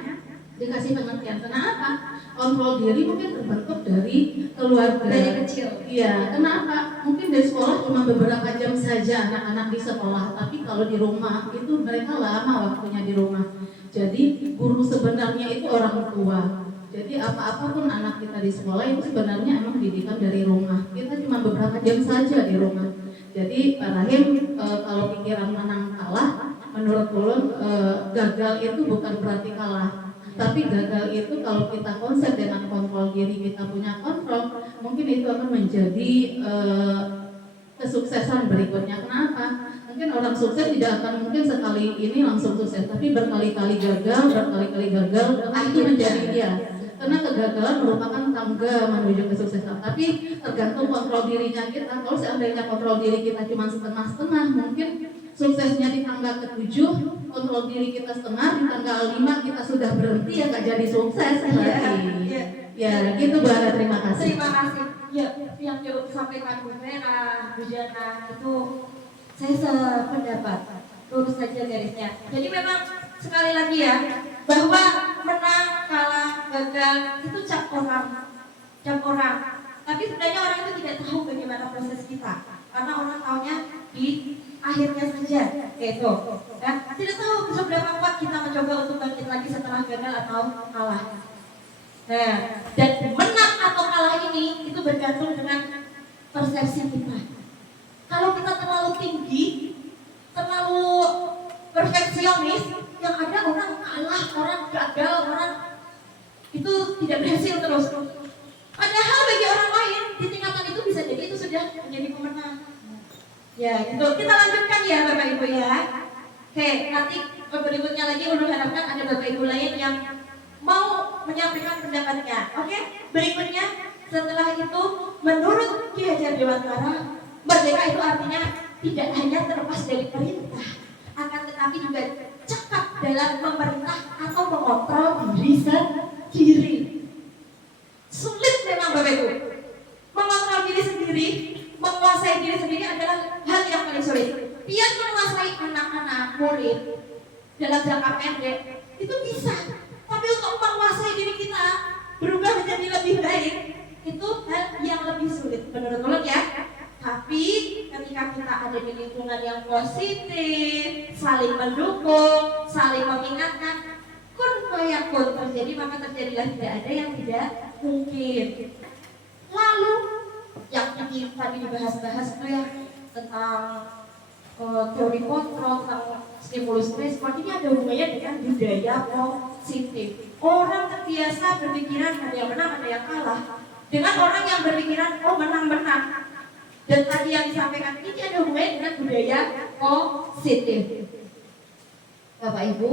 dikasih pengertian. Kenapa? Kontrol diri mungkin terbentuk dari keluarga dari kecil. Iya, kenapa? Mungkin dari sekolah cuma beberapa jam saja anak-anak di sekolah, tapi kalau di rumah itu mereka lama waktunya di rumah. Jadi guru sebenarnya itu orang tua. Jadi apa-apa pun anak kita di sekolah itu sebenarnya emang didikan dari rumah. Kita cuma beberapa jam saja di rumah. Jadi Pak Rahim kalau pikiran menang kalah, menurut ulun gagal itu bukan berarti kalah. Tapi gagal itu kalau kita konsep dengan kontrol diri, kita punya kontrol, mungkin itu akan menjadi kesuksesan berikutnya. Kenapa? Mungkin orang sukses tidak akan mungkin sekali ini langsung sukses, tapi berkali-kali gagal, karena itu menjadi dia. Karena kegagalan merupakan tangga menuju kesuksesan. Tapi tergantung kontrol dirinya kita. Kalau seandainya kontrol diri kita cuma setengah-setengah, mungkin suksesnya di tangga ke-7, kontrol diri kita setengah, di tangga 5 kita sudah berhenti, ya nggak jadi sukses berarti. Ya, gitu Bu Ara, terima kasih. Terima kasih. Ya, yang disampaikan Bu Vera, Bu Jana itu saya sependapat. Lurus saja garisnya. Jadi memang sekali lagi ya, bahwa menang, kalah, gagal itu cap orang. Tapi sebenarnya orang itu tidak tahu bagaimana proses kita. Karena orang taunya di akhirnya saja, gitu. Ya, tidak tahu seberapa kuat kita mencoba untuk bangkit lagi setelah gagal atau kalah. Nah, dan menang atau kalah ini itu bergantung dengan persepsi kita. Kalau kita terlalu tinggi, terlalu perfeksionis, yang ada orang kalah, orang gagal, orang itu tidak berhasil terus. Padahal bagi orang lain di tingkatan itu bisa jadi itu sudah menjadi pemenang. Ya, gitu. Kita lanjutkan ya Bapak Ibu ya. Oke, nanti berikutnya lagi Ulul harapkan ada Bapak Ibu lain yang mau menyampaikan pendapatnya. Oke, berikutnya setelah itu menurut Ki Hajar Dewantara, merdeka itu artinya tidak hanya terlepas dari perintah, akan tetapi juga cekap dalam memerintah atau mengontrol diri sendiri. Sulit memang Bapak Ibu. Mengontrol diri sendiri, menguasai diri sendiri adalah hal yang paling sulit. Biar menguasai anak-anak murid dalam jangka pendek itu bisa. Tapi untuk menguasai diri kita berubah menjadi lebih baik itu hal yang lebih sulit menurut ulun ya. Tapi ketika kita ada di lingkungan yang positif, saling mendukung, saling mengingatkan, kun fayakun terjadi, maka terjadilah tidak ada yang tidak mungkin. Lalu yang tadi dibahas-bahas itu ya tentang teori kontrol, tentang stimulus respon, ini ada hubungannya dengan budaya positif. Orang terbiasa berpikiran ada yang menang, ada yang kalah, dengan orang yang berpikiran oh menang-menang. Dan tadi yang disampaikan ini ada hubungannya dengan budaya positif. Bapak Ibu,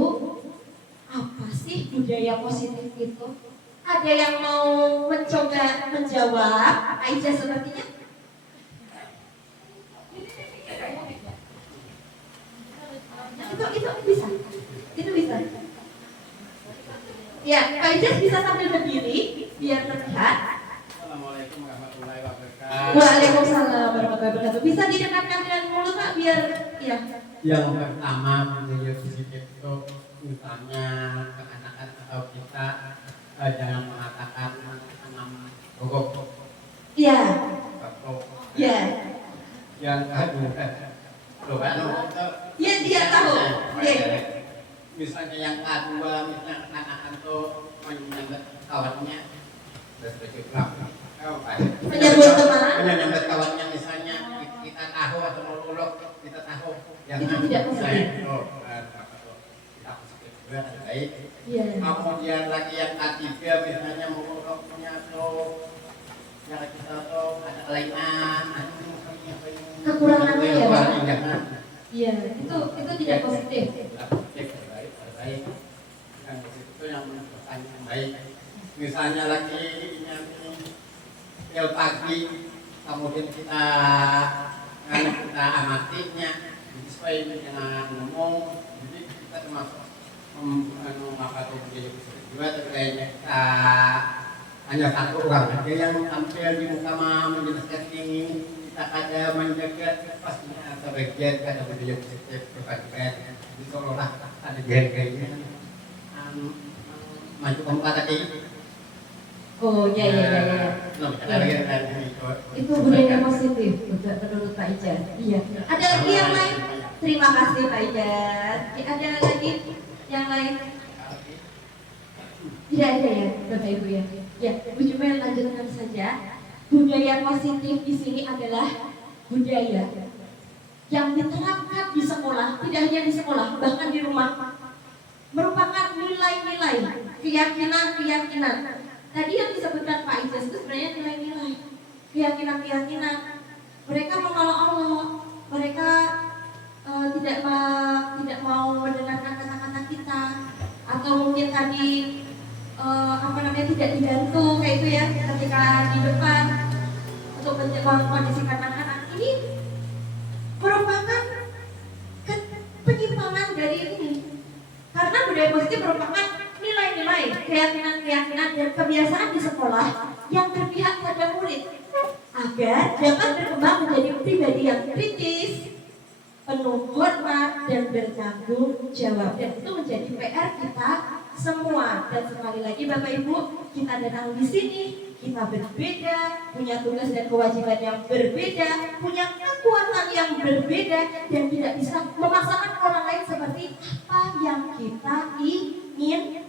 apa sih budaya positif itu? Ada yang mau mencoba menjawab? Aisyah sepertinya. Itu bisa. Ya, Pak Ijaz bisa sambil berdiri biar terlihat. Assalamualaikum warahmatullahi wabarakatuh. Waalaikumsalam warahmatullahi wabarakatuh. Bisa didekatkan dengan mulut Pak biar ya. Yang pertama budaya positif itu misalnya kekanakan atau kita jangan mengatakan enam bogok. Iya. Iya. Yang kedua, coba Iya dia tahu. Iya. Misalnya yang kedua, misalnya kekanakan itu menyambut kawannya, Menyambut teman. menyambut kawannya misalnya kita tahu atau meluluk kita tahu Itu tidak positif. Tidak positif juga baik. Iya. Kemudian lagi yang ketiga misalnya meluluknya tuh yang kita tuh ada kelainan, Kekurangannya ya, Pak? jangan. Iya, itu tidak positif. Tidak positif, baik. Yang positif itu yang menunjukkan yang baik. Misalnya lagi yang pagi, kemudian kita amatinya sesuai dengan ngomong, jadi kita termasuk mengapa budaya positif juga terkait kita hanya satu orang aja yang tampil di muka menjelaskan ini, kita ada menjaga pastinya sebagian ada budaya positif berbagai jadi seolah ada gaya-gayanya maju ke muka tadi. Oh iya. Itu budaya positif menurut Pak Ijaz. Iya. Ada lagi yang lain? Terima kasih Pak Ijaz. Ada lagi yang lain? Tidak ada ya, Bapak Ibu ya. Ya, Bu Jumel lanjutkan saja. Budaya positif di sini adalah budaya yang diterapkan di sekolah, tidak hanya di sekolah, bahkan di rumah, merupakan nilai-nilai keyakinan. Tadi yang disebutkan Pak Ijaz itu sebenarnya nilai-nilai, keyakinan. Mereka menolak Allah, mereka tidak mau mendengarkan kata-kata kita, atau mungkin tadi tidak dibantu kayak itu ya ketika di depan untuk mengkondisikan anak-anak. Ini merupakan penyimpangan dari ini, karena budaya positif merupakan nilai-nilai, keyakinan dan kebiasaan di sekolah yang berpihak pada murid agar dapat berkembang menjadi pribadi yang kritis, penuh hormat dan bertanggung jawab. Dan itu menjadi PR kita semua. Dan sekali lagi Bapak Ibu, kita datang di sini, kita berbeda, punya tugas dan kewajiban yang berbeda, punya kekuatan yang berbeda, dan tidak bisa memaksakan orang lain seperti apa yang kita inginkan.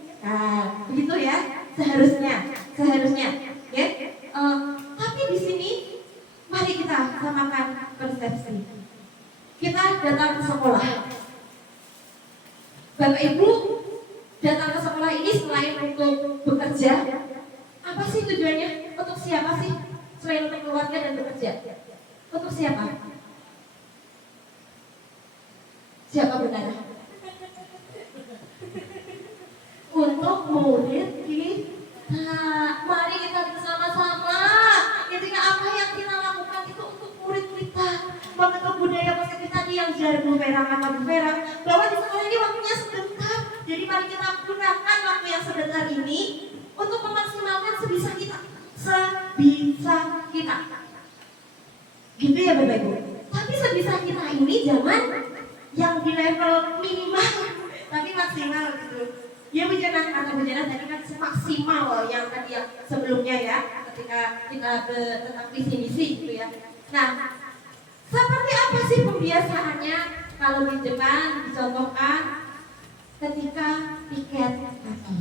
Begitu ya, seharusnya. Ya. Tapi di sini mari kita samakan persepsi. Kita datang ke sekolah. Bapak Ibu datang ke sekolah ini selain untuk bekerja, apa sih tujuannya? Untuk siapa sih? Selain untuk keluarga dan bekerja, untuk siapa? Siapa benar? Untuk murid kita. Mari kita bersama-sama. Ketika apa yang kita lakukan itu untuk murid kita, membentuk budaya positif tadi yang jargon merah, bahwa di sekolah ini waktunya sebentar. Jadi mari kita gunakan waktu yang sebentar ini untuk memaksimalkan sebisa kita. Gitu ya Bapak Ibu. Tapi sebisa kita ini jangan yang di level minimal, tapi maksimal gitu. Ya Bu Jana tadi kan semaksimal yang tadi yang sebelumnya ya, ketika kita tentang visi misi gitu ya. Nah, seperti apa sih pembiasaannya? Kalau di depan dicontohkan ketika piket kaki,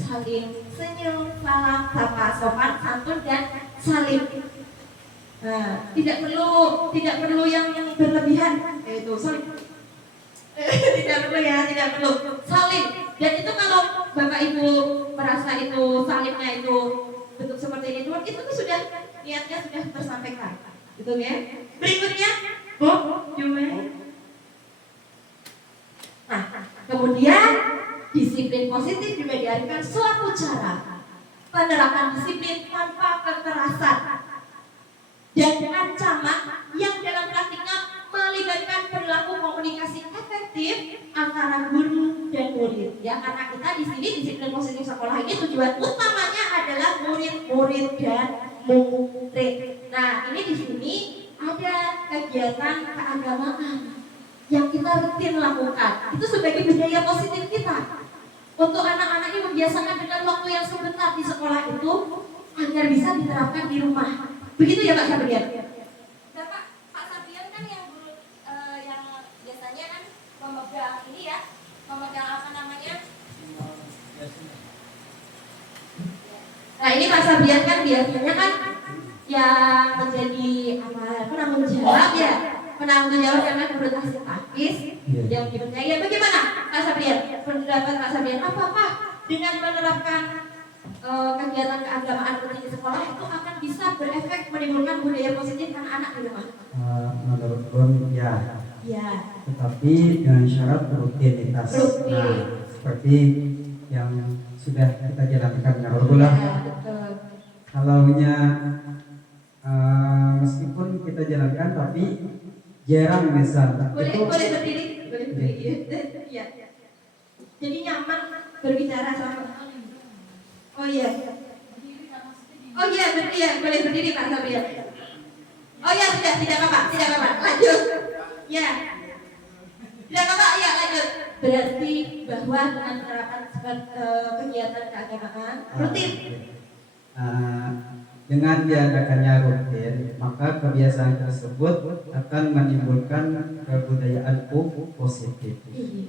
saling senyum, salam, sapa, sopan, santun dan salim. Nah, tidak perlu yang berlebihan, yaitu salim. tidak perlu salim. Dan itu kalau Bapak Ibu merasa itu salimnya itu bentuk seperti ini, itu sudah niatnya sudah tersampaikan, gitu ya. Berikutnya, Bu, nah, kemudian disiplin positif juga diartikan suatu cara penerapan disiplin tanpa kekerasan dan ancaman yang dalam praktiknya melibatkan perilaku komunikasi efektif antara guru dan murid. Ya, karena kita di sini disiplin positif sekolah ini tujuan utamanya adalah murid dan murid. Nah, ini di sini ada kegiatan keagamaan yang kita rutin lakukan. Itu sebagai budaya positif kita. Untuk anak-anak ini membiasakan dengan waktu yang sebentar di sekolah itu agar bisa diterapkan di rumah. Begitu ya Pak Sabrian? Pak Sabrian kan yang biasanya kan memegang ini ya, memegang apa namanya? Nah ini Pak Sabrian kan biasanya kan yang menjadi penanggung jawab ya, penanggung jawab karena keberuntungan takis yang dipercaya. Bagaimana Pak Sabrian? Pendapat Pak Sabrian, apakah dengan menerapkan kegiatan keagamaan rutin di sekolah itu akan bisa berefek menimbulkan budaya positif anak-anak di rumah? Menurut Bun ya. Tetapi dengan syarat rutinitas. Nah, seperti yang sudah kita jalankan Narullah. Kalaunya meskipun kita jalankan tapi jarang misalnya. Boleh berdiri. Ya. Jadi nyaman berbicara sama. Oh iya, boleh berdiri Pak Sabrian. Oh ya, tidak apa-apa, lanjut. Ya, tidak apa-apa, ya lanjut. Berarti bahwa dengan penerapan kegiatan keagamaan rutin. Dengan diadakannya rutin, maka kebiasaan tersebut akan menimbulkan kebudayaan positif.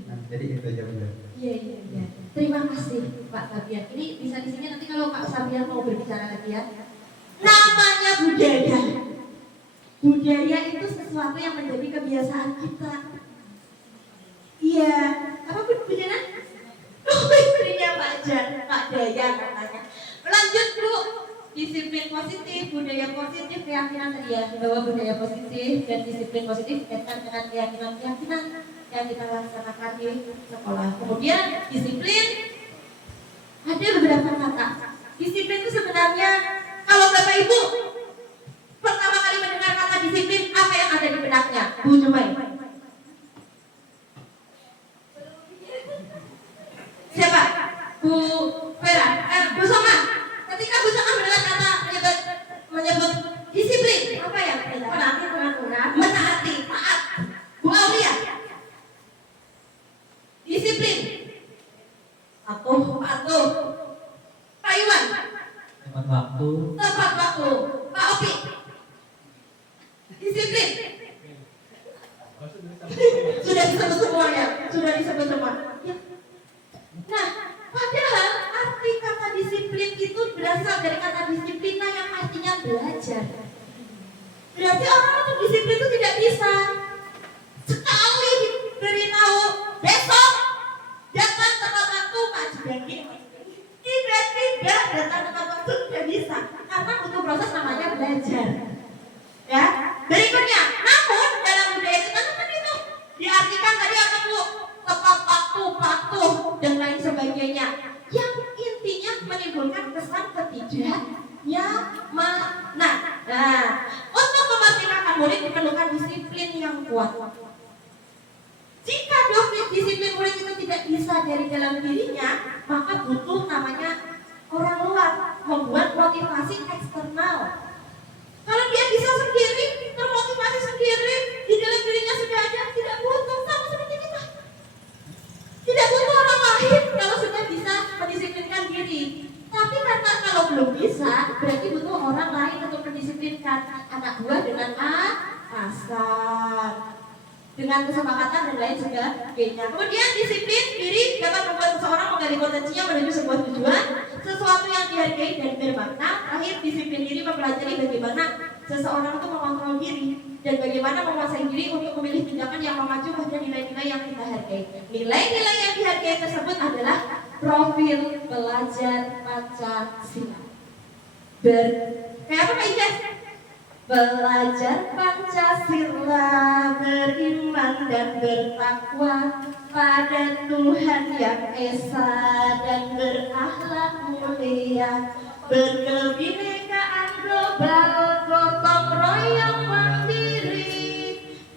Nah, jadi itu jawabannya. Iya. Terima kasih Pak Sabrian. Ini bisa di sini nanti kalau Pak Sabrian mau berbicara lagi ya. Namanya budaya. Budaya itu sesuatu yang menjadi kebiasaan kita. Iya. Apa budaya? Oh, istrinya Pak belajar Pak Daya katanya. Lanjut Bu, disiplin positif, budaya positif, keyakinan tadi ya, bahwa budaya positif dan disiplin positif berkaitan dengan keyakinan-keyakinan yang kita laksanakan di sekolah. Kemudian disiplin, ada beberapa kata. Disiplin itu sebenarnya, kalau Bapak Ibu pertama kali mendengar kata disiplin, apa yang ada di benaknya? Bu Jumai. Siapa? Bu Vera, Bu Soma. Ketika Bu Soma mendengar kata menyebut disiplin, apa yang menaati, taat. Bu Aulia, disiplin, patuh. Pak Iwan, Tepat waktu. tepat waktu. Pak Opi, disiplin. Sudah disebut semua ya, sudah disebut semua. Ya. Nah, padahal arti kata disiplin itu berasal dari kata disiplina yang artinya belajar. Berarti orang untuk disiplin itu tidak bisa sekali diberitahu besok datang tepat waktu maju tiba-tiba datang tepat waktu tidak bisa karena butuh proses namanya belajar. Ya, berikutnya, namun dalam budaya kita kan itu diartikan tadi apa Bu? Tepat waktu, patuh dan lain sebagainya. Yang intinya menimbulkan kesan ketidaknyamanan. Nah, untuk memastikan murid diperlukan disiplin yang kuat. Jika disiplin murid itu tidak bisa dari dalam dirinya, maka butuh namanya orang luar membuat motivasi eksternal. Kalau dia bisa sendiri, termotivasi sendiri, di dalam dirinya sudah ada, tidak butuh, sama seperti kita. Tidak butuh orang lain kalau sudah bisa mendisiplinkan diri. Tapi karena kalau belum bisa, berarti butuh orang lain untuk mendisiplinkan anak buah dengan atasan, dengan kesepakatan dan lain sebagainya. Kemudian disiplin diri dapat membuat seseorang menggali potensinya menuju sebuah tujuan, sesuatu yang dihargai dan bermakna. Terakhir, disiplin diri mempelajari bagaimana seseorang itu mengontrol diri dan bagaimana menguasai diri untuk memilih tindakan yang memacu pada nilai-nilai yang kita hargai. Nilai-nilai yang dihargai tersebut adalah profil pelajar Pancasila. Kayak apa Pak Ijaz? Belajar Pancasila, beriman dan bertakwa pada Tuhan yang Esa dan berakhlak mulia, berkebinekaan global, gotong royong mandiri,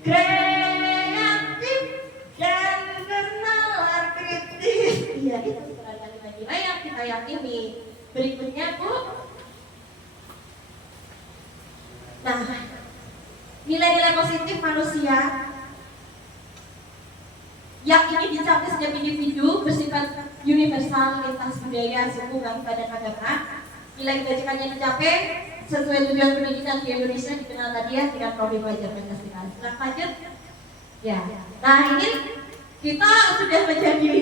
kreatif dan bernalar kritis. Iya, itu sebenarnya nilai-nilai yang kita yakini. Berikutnya Bu. Nah, nilai-nilai positif manusia yang ini dicapai setiap individu bersifat universal lintas budaya, suku, bangsa, dan agama. Nilai kebajikannya dicapai sesuai tujuan pendidikan di Indonesia dikenal tadi ya dengan profil pelajar Pancasila. Setelah lanjut, ya. Nah ini kita sudah menjadi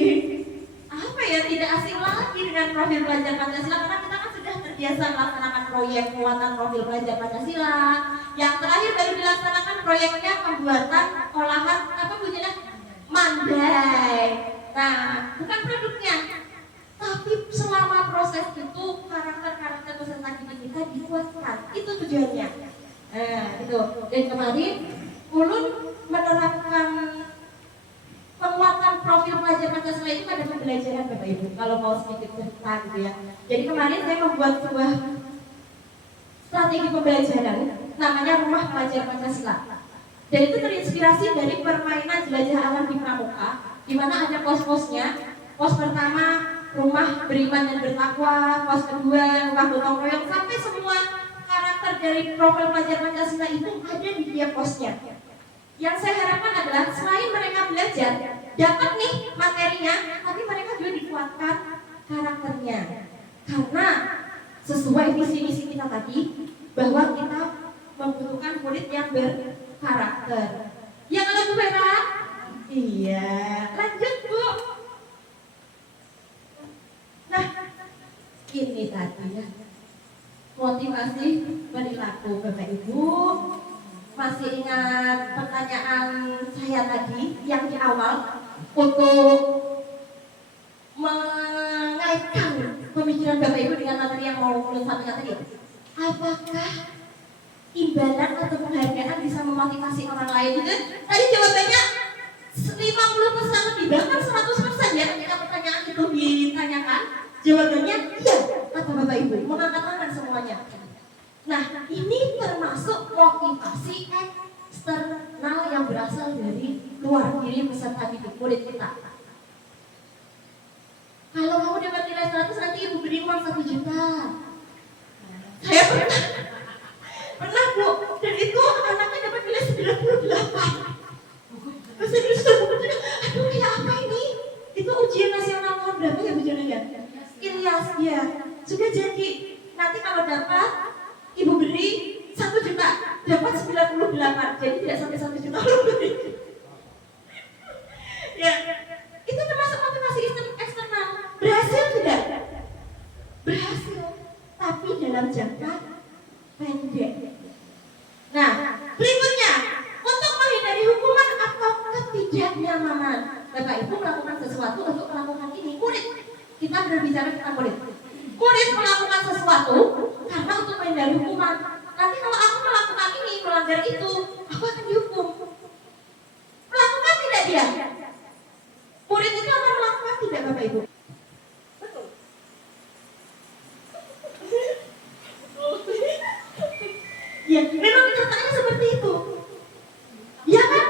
apa ya, tidak asing lagi dengan profil pelajar Pancasila karena kita kan sudah terbiasa melaksanakan proyek penguatan profil pelajar Pancasila. Yang terakhir baru dilaksanakan proyeknya pembuatan olahan apa bunyinya mandai. Nah, bukan produknya, tapi selama proses itu karakter-karakter peserta didik kita dikuatkan. Itu tujuannya. Nah, itu. Dan kemarin Ulun menerapkan penguatan profil pelajar Pancasila itu pada pembelajaran Bapak Ibu. Kalau mau sedikit cerita gitu ya. Jadi kemarin saya membuat sebuah strategi pembelajaran namanya Rumah Pelajar Pancasila. Dan itu terinspirasi dari permainan jelajah alam di Pramuka, di mana ada pos-posnya. Pos pertama rumah beriman dan bertakwa, pos kedua rumah gotong royong, sampai semua karakter dari profil pelajar Pancasila itu ada di tiap posnya. Yang saya harapkan adalah selain mereka belajar, dapat nih materinya, tapi mereka juga dikuatkan karakternya. Karena sesuai visi-misi kita tadi, bahwa kita membutuhkan murid yang berkarakter. Ya kalau Bu Vera? Iya. Lanjut Bu. Nah, ini tadi ya. Motivasi perilaku Bapak Ibu. Masih ingat pertanyaan saya tadi yang di awal untuk kaitkan pemikiran Bapak Ibu dengan materi yang mau Ulun sampaikan tadi? Apakah imbalan atau penghargaan bisa memotivasi orang lain itu? Tadi jawabannya 50% lebih, bahkan 100% ya ketika pertanyaan itu ditanyakan. Jawabannya iya, kata Bapak Ibu, mengangkat tangan semuanya. Nah, ini termasuk motivasi eksternal yang berasal dari luar diri peserta didik murid kita. Kalau kamu dapat nilai 100, nanti ibu beri uang 1 juta. Saya pernah Bu, dan itu anaknya dapat nilai 98. Terus saya bilang, aduh kayak apa ini? Itu ujian nasional tahun berapa ya Bu Jana ya? Ilyas ya. Sudah jadi, nanti kalau dapat, ibu beri 1 juta, dapat 98, jadi tidak sampai 1 juta lebih. Ya, itu termasuk motivasi eksternal. Berhasil tidak? Berhasil, tapi dalam jangka pendek. Nah, berikutnya, untuk menghindari hukuman atau ketidaknyamanan, Bapak Ibu melakukan sesuatu untuk melakukan ini. Murid, kita berbicara tentang murid. Murid melakukan sesuatu karena untuk menghindari hukuman. Nanti kalau aku melakukan ini, melanggar itu, aku akan dihukum. Melakukan tidak dia? Murid itu akan melakukan tidak Bapak Ibu? Betul. Ya, memang kenyataannya seperti itu. Ya kan?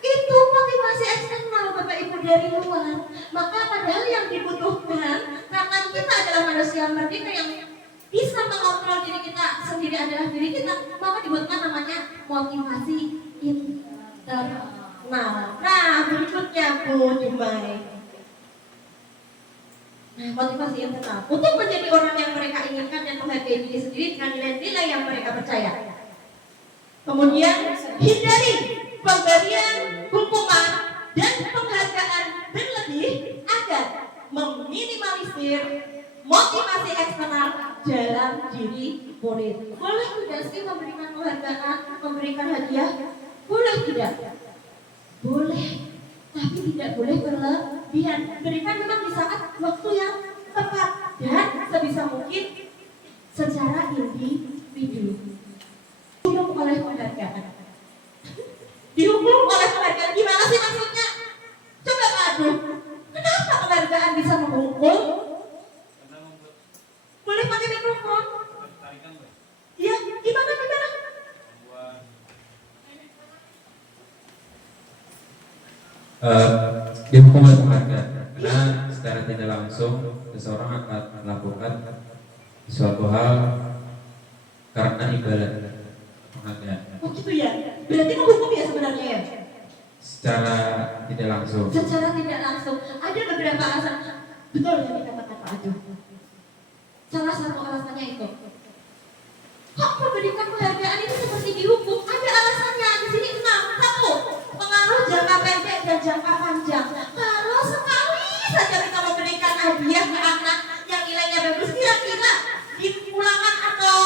Itu motivasi eksternal Bapak Ibu dari luar. Maka padahal yang dibutuhkan, karena kita adalah manusia merdeka yang bisa mengontrol diri kita sendiri adalah diri kita, maka dibutuhkan namanya motivasi internal. Nah, berikutnya Bu Dumai. Nah, motivasi internal untuk menjadi orang yang mereka inginkan dan menghargai diri sendiri dengan nilai-nilai yang mereka percaya. Kemudian hindari pemberian hukuman dan penghargaan berlebih agar meminimalisir motivasi eksternal dalam diri murid. Boleh tidak sih memberikan penghargaan, memberikan hadiah? Boleh tidak? Boleh, tapi tidak boleh berlebihan. Berikan memang di saat waktu yang tepat dan sebisa mungkin secara individu. Dihukum oleh penghargaan. Dihukum oleh penghargaan, gimana sih maksudnya? Coba Pak Aduh, kenapa penghargaan bisa menghukum? Boleh pakai mikrofon? Iya, gimana? Dihukum oleh penghargaan karena secara tidak langsung seseorang akan melakukan suatu hal karena imbalan penghargaan. Oh gitu ya? Berarti menghukum ya sebenarnya ya? Secara tidak langsung. Secara tidak langsung. Ada beberapa alasan. Betul yang dikatakan Pak Aduh. Salah satu alasannya itu. Kok memberikan penghargaan itu seperti dihukum? Ada alasannya di sini 6. 1. Pengaruh jangka pendek dan jangka panjang. Kalau sekali saja kita memberikan hadiah ke anak yang nilainya bagus, kira-kira di ulangan atau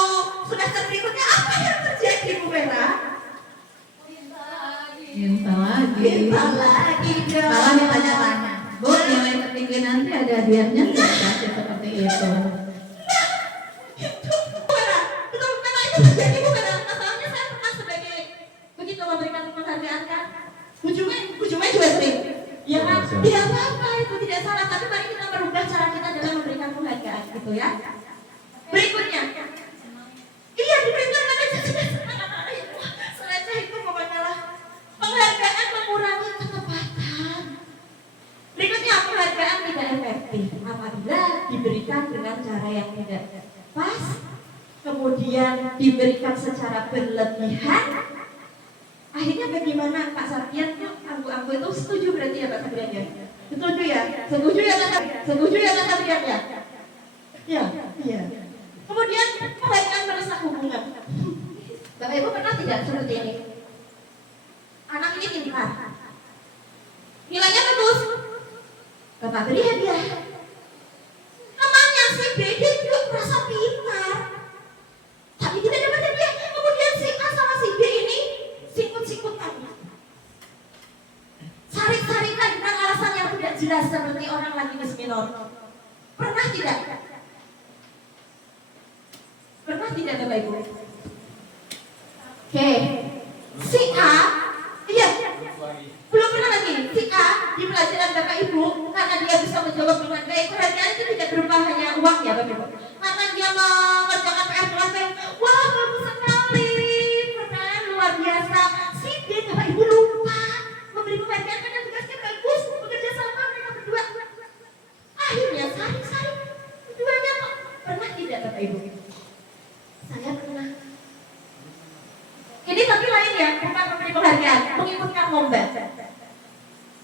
semester berikutnya apa yang terjadi Bu Vera? Minta lagi dong. Malah ditanya-tanya, Bu, nilai tertinggi nanti ada hadiahnya nggak? Kasih seperti itu. Betul, memang itu terjadi Bu Vera. Masalahnya saya pernah sebagai begitu memberikan penghargaan kan, ujungnya juga sering. Ya kan, tidak apa-apa itu tidak salah, tapi mari kita merubah cara kita dalam memberikan penghargaan gitu ya. Berikutnya, iya diberikan aja seleceh itu pokoknya lah. Penghargaan mengurangi ketepatan. Berikutnya, penghargaan tidak efektif apabila diberikan dengan cara yang tidak pas, kemudian diberikan secara berlebihan. Akhirnya bagaimana Pak Sapian tuh, anggu-anggu itu setuju berarti ya Pak Sapian ya? Setuju ya? Setuju ya Pak Sapian? Setuju ya Pak Sapian ya? Ya, iya. Kemudian penghargaan merusak hubungan. Bapak Ibu pernah tidak seperti ini? Anak ini pintar, nilainya bagus, Bapak beri hadiah. Temannya si B dia juga merasa pintar, tapi tidak dapat hadiah. Kemudian si A sama si B ini sikut-sikutan, sarik-sarikan dengan alasan yang tidak jelas seperti orang lagi mis minor. Pernah tidak? Pernah tidak Bapak Ibu? Oke. Si A, iya, belum pernah lagi. Si A di pelajaran Bapak Ibu, karena dia bisa menjawab dengan baik, perhatian itu tidak berupa hanya uang ya Bapak Ibu. Karena dia mengerjakan PR dengan baik, wah bagus sekali, keren, luar biasa. Si B Bapak Ibu lupa memberi penghargaan karena tugasnya bagus, bekerja sama mereka berdua. Akhirnya saling keduanya kok. Pernah tidak Bapak Ibu? Saya pernah. Ini tapi lain ya, bukan memberi penghargaan, mengikutkan lomba.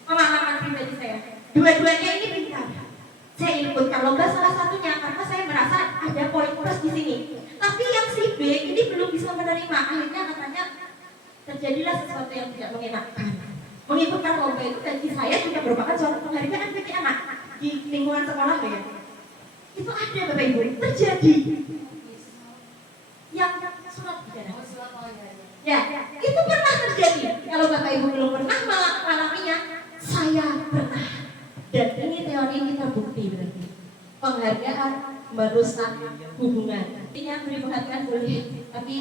Pengalaman pribadi saya, dua-duanya ini pintar. Saya ikutkan lomba salah satunya karena saya merasa ada poin plus di sini. Tapi yang si B ini belum bisa menerima. Akhirnya katanya terjadilah sesuatu yang tidak mengenakan. Mengikutkan lomba itu bagi saya juga merupakan suatu penghargaan bagi anak di lingkungan sekolah ya. Itu ada Bapak Ibu, terjadi. Yang surat bicara. Ya, itu pernah terjadi. Kalau Bapak Ibu belum pernah mengalaminya, saya pernah. Dan ini teori ini terbukti berarti. Penghargaan merusak hubungan. Intinya beri penghargaan boleh, tapi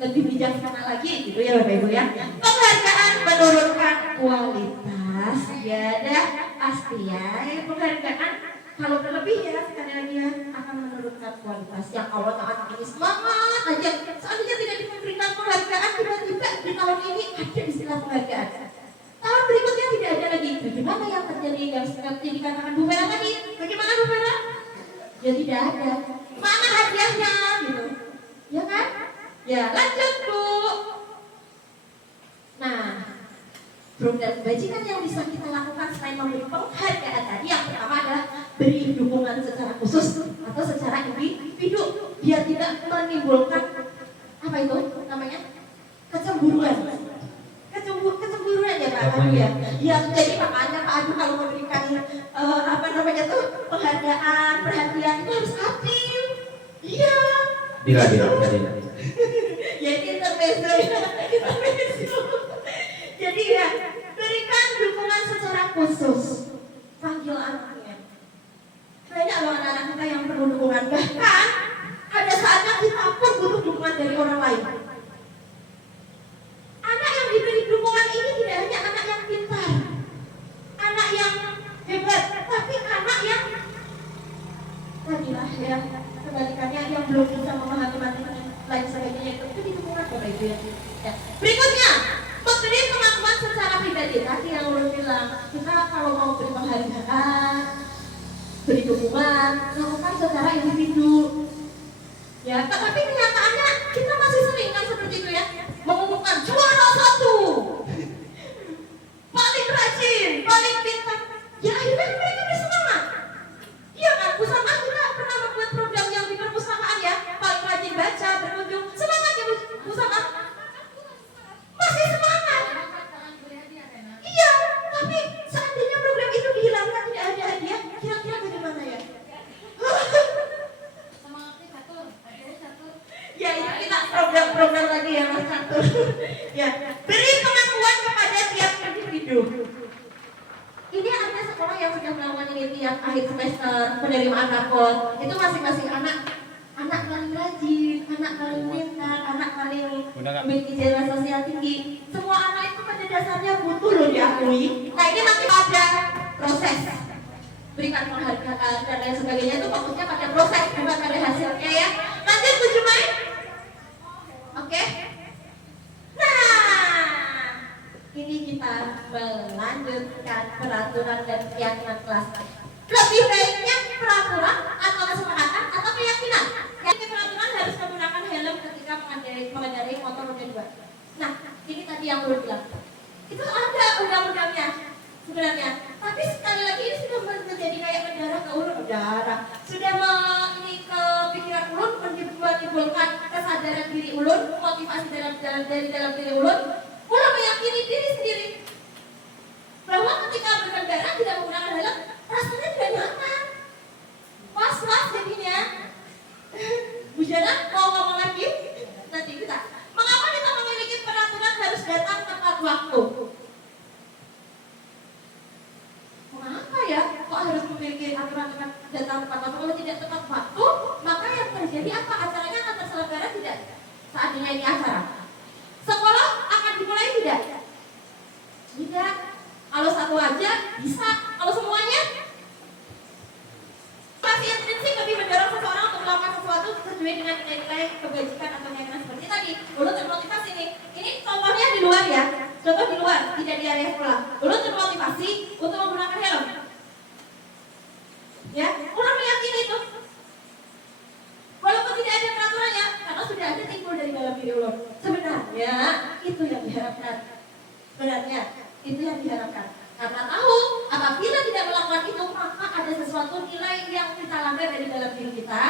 lebih bijaksana lagi gitu ya Bapak Ibu ya. Penghargaan menurunkan kualitas. Ya dah pasti ya. Penghargaan kalau berlebih ya sekali lagi ya akan menurunkan kualitas. Yang awalnya anak ini semangat aja, seandainya tidak diberikan penghargaan, tiba-tiba di tahun ini ada istilah penghargaan. Tahun berikutnya tidak ada lagi. Bagaimana yang terjadi yang seperti dikatakan Bu Vera tadi? Bagaimana Bu Vera? Ya tidak ada. Mana hadiahnya gitu? Ya kan? Ya lanjut Bu. Nah, program kebajikan yang bisa kita lakukan selain memberi penghargaan tadi, yang pertama adalah beri dukungan secara khusus atau secara individu biar tidak menimbulkan apa itu namanya kecemburuan ya Pak Adu ya. Ya jadi makanya Pak Adu kalau memberikan apa namanya tuh penghargaan perhatian itu harus adil. Iya. Bila. Ya ini intermezzo ya. Jadi ya berikan dukungan secara khusus. Panggil anaknya. Banyak loh anak-anak kita yang perlu dukungan. Bahkan ada saatnya kita pun butuh dukungan dari orang lain. Anak yang diberi dukungan ini tidak hanya anak yang pintar, anak yang hebat, tapi anak yang tadilah ya kebalikannya yang belum bisa memahami materi lain sebagainya itu dukungan Bapak Ibu ya. Berikutnya memberi pengakuan secara pribadi. Tadi yang ulun bilang kita kalau mau beri penghargaan, beri dukungan, lakukan secara individu. Ya, tetapi kenyataannya kita masih sering kan seperti itu ya, mengumumkan juara 1, paling rajin, paling pintar. Ya akhirnya mereka bersemangat. Iya kan, Pusama juga pernah membuat program yang di perpustakaan ya, paling rajin baca, berkunjung. Semangat ya Pusama. Masih semangat. Iya, tapi seandainya program itu dihilangkan tidak ada hadiah, kira-kira bagaimana ya? Ya itu kita program-program lagi ya Mas Catur. Ya, beri pengakuan kepada tiap individu. Ini ada sekolah yang sudah melakukan ini tiap akhir semester penerimaan rapor. Itu masing-masing anak paling rajin, anak paling pintar, anak paling memiliki jiwa sosial tinggi. Semua anak itu pada dasarnya butuh loh diakui. Nah ini masih pada proses. Berikan penghargaan dan lain sebagainya itu fokusnya pada proses bukan pada hasilnya ya. Lanjut 7 Mei. Oke. Nah, ini kita melanjutkan peraturan dan keyakinan kelas. Lebih baiknya peraturan atau kesepakatan atau keyakinan. Jadi peraturan harus menggunakan helm ketika mengendarai motor roda 2. Nah, ini tadi yang perlu bilang. Itu ada undang-undangnya sebenarnya. Tapi sekali lagi ini sudah menjadi kayak mendarah ke ulun, sudah ini ke pikiran ulun, menimbulkan kesadaran diri ulun, motivasi dari dalam diri ulun meyakini diri sendiri bahwa ketika berkendara tidak menggunakan helm rasanya tidak nyaman, was-was jadinya. Bu Jana mau ngomong lagi? Nanti kita. Mengapa kita memiliki peraturan harus datang tepat waktu? Mengapa ya kok harus memiliki aturan datang tepat waktu. Kalau tidak tepat waktu, maka yang terjadi apa? Acaranya akan terselenggara tidak seadanya ini acara. Sekolah akan dimulai tidak? Tidak. Kalau satu aja bisa, kalau semuanya pasti intrinsik lebih mendorong seseorang untuk melakukan sesuatu sesuai dengan nilai kebajikan atau keyakinan seperti tadi. Dulu termotivasi nih. Ini contohnya di luar ya. Contoh di luar, tidak di area sekolah. Dulu termotivasi untuk menggunakan helm. Ya, orang meyakini itu. Walaupun tidak ada peraturannya, karena sudah ada timbul dari dalam diri ulun. Sebenarnya itu yang diharapkan. Sebenarnya itu yang diharapkan. Karena tahu apabila tidak melakukan itu, maka ada sesuatu nilai yang kita langgar dari dalam diri kita.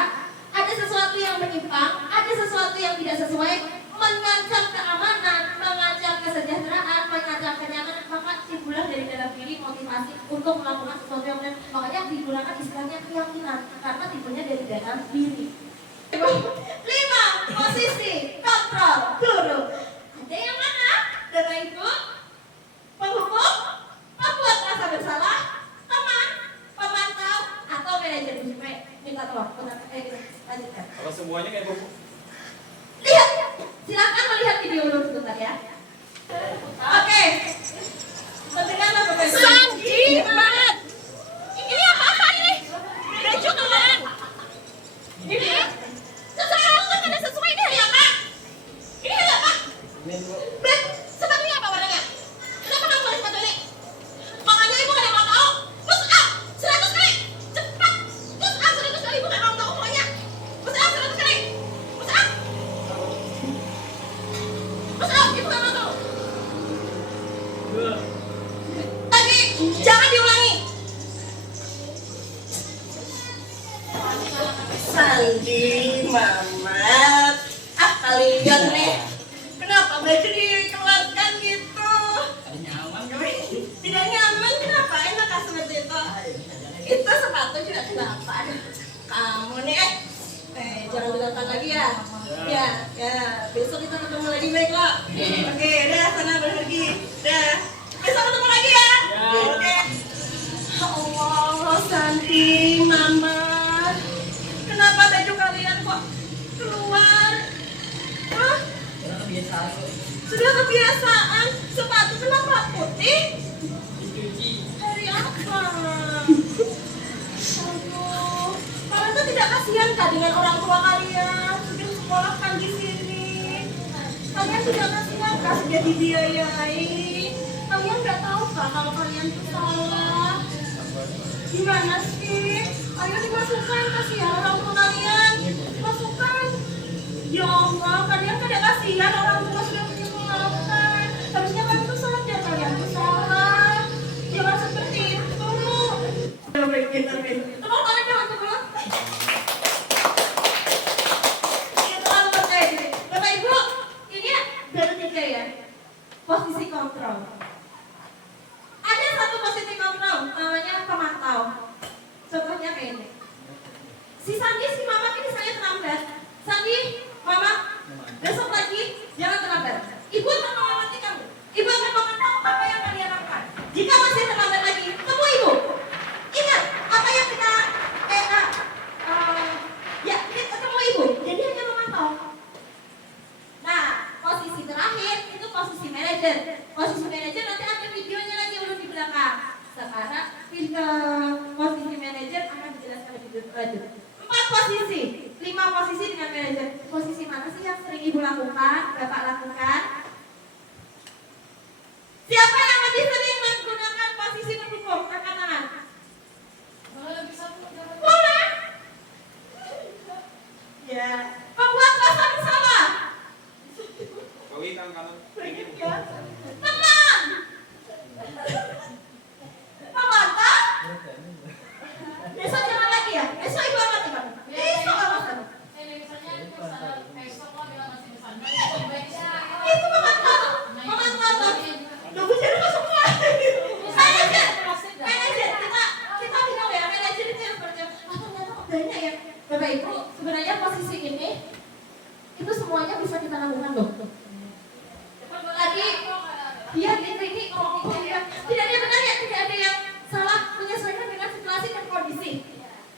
Ada sesuatu yang menyimpang, ada sesuatu yang tidak sesuai, mengancam keamanan, mengancam kesejahteraan, mengancam kenyamanan, maka timbullah dari dalam diri motivasi untuk melakukan sesuatu yang benar. Makanya digunakan istilahnya keyakinan, karena timbulnya dari dalam diri. 5. Posisi kontrol guru. Ada yang mana? Bapak Ibu, penghukum, pembuat rasa bersalah, teman, pemantau, atau manajer musik. Minta tolong, lanjutkan. Kalau semuanya kayak buku. Lihat, silakan melihat video dulu sebentar ya. Oke, mendengarlah Bapak Ibu. Sandi banget. Ini apa ini? Baju kalian. Ini sesuai kan sesuai ini hari apa? Ini hari apa? Ben, sepatunya apa warnanya? Kenapa kamu pakai sepatu ini? Makanya ibu kadang nggak tahu. Push up 100 kali, cepat. Push up 100 kali, ibu nggak tahu pokoknya. Push up 100 kali. Push up. Push up, ibu nggak tahu. Tadi jangan diulangi. Sandi, Mamat, kalian nih, kenapa baju dikeluarkan gitu? Tidak nyaman, kenapa? Enak kan seperti itu? Itu sepatu juga kenapa? Kamu nih, jangan dilakukan lagi ya. Ya, besok kita ketemu lagi baik loh. Oke, udah sana pergi. Udah, besok ketemu lagi ya. Oke. Allah, Santi, Mama, kenapa baju kalian kok keluar? Hah? Sudah kebiasaan. Sepatu kenapa putih? Dari apa? Aduh, kalian tuh tidak kasihan kah dengan orang tua kalian? Sudah sekolahkan di sini. Kalian tidak kasihan kah sudah dibiayai? Kalian nggak tahu kah kalau kalian tuh salah? Gimana sih? Ayo dimasukkan, kasihan orang tua kalian. Masukkan. Ya Allah, kalian tidak kasihan orang tua sudah menyuapkan. Harusnya kalian tuh sadar kalian tuh salah. Jangan seperti itu. Tepuk tangan jangan tepuk. Itu kalau percaya diri. Bapak Ibu, ini baru 3 ya. Posisi kontrol. Ada satu posisi kontrol, namanya pemantau. Contohnya kayak ini. Si Sandi, si Mama ini saya terlambat. Sandi, Mama, besok lagi jangan terlambat. Ibu akan mengawasi kamu. Ibu akan memantau apa yang kalian lakukan. Jika masih terlambat lagi, temui ibu. Ingat apa yang kita kita temui ibu. Jadi hanya memantau. Nah, posisi terakhir itu posisi manajer. Posisi manajer nanti ada videonya lagi ulun di belakang. Sekarang posisi manajer akan dijelaskan lebih lanjut. 4 posisi, 5 posisi dengan manajer. Posisi mana sih yang sering ibu lakukan, bapak lakukan? Siapa yang lebih sering menggunakan posisi pendukung? Angkat tangan. Mama. Ya. Pembuat rasa bersalah. Kawi kan kanan. Teman. Pemantau. Besok jangan lagi ya. Besok ibu akan tiba. Besok akan. Itu pemantau. Pemantau. Tunggu jadi masuk lagi. Manajer. Kita bilang ya manajer itu yang seperti ternyata banyak ya. Bapak Ibu, sebenarnya posisi ini itu semuanya bisa kita lakukan loh. Tadi dia ini tidak ada benar ya, tidak ada yang salah menyesuaikan dengan situasi dan kondisi.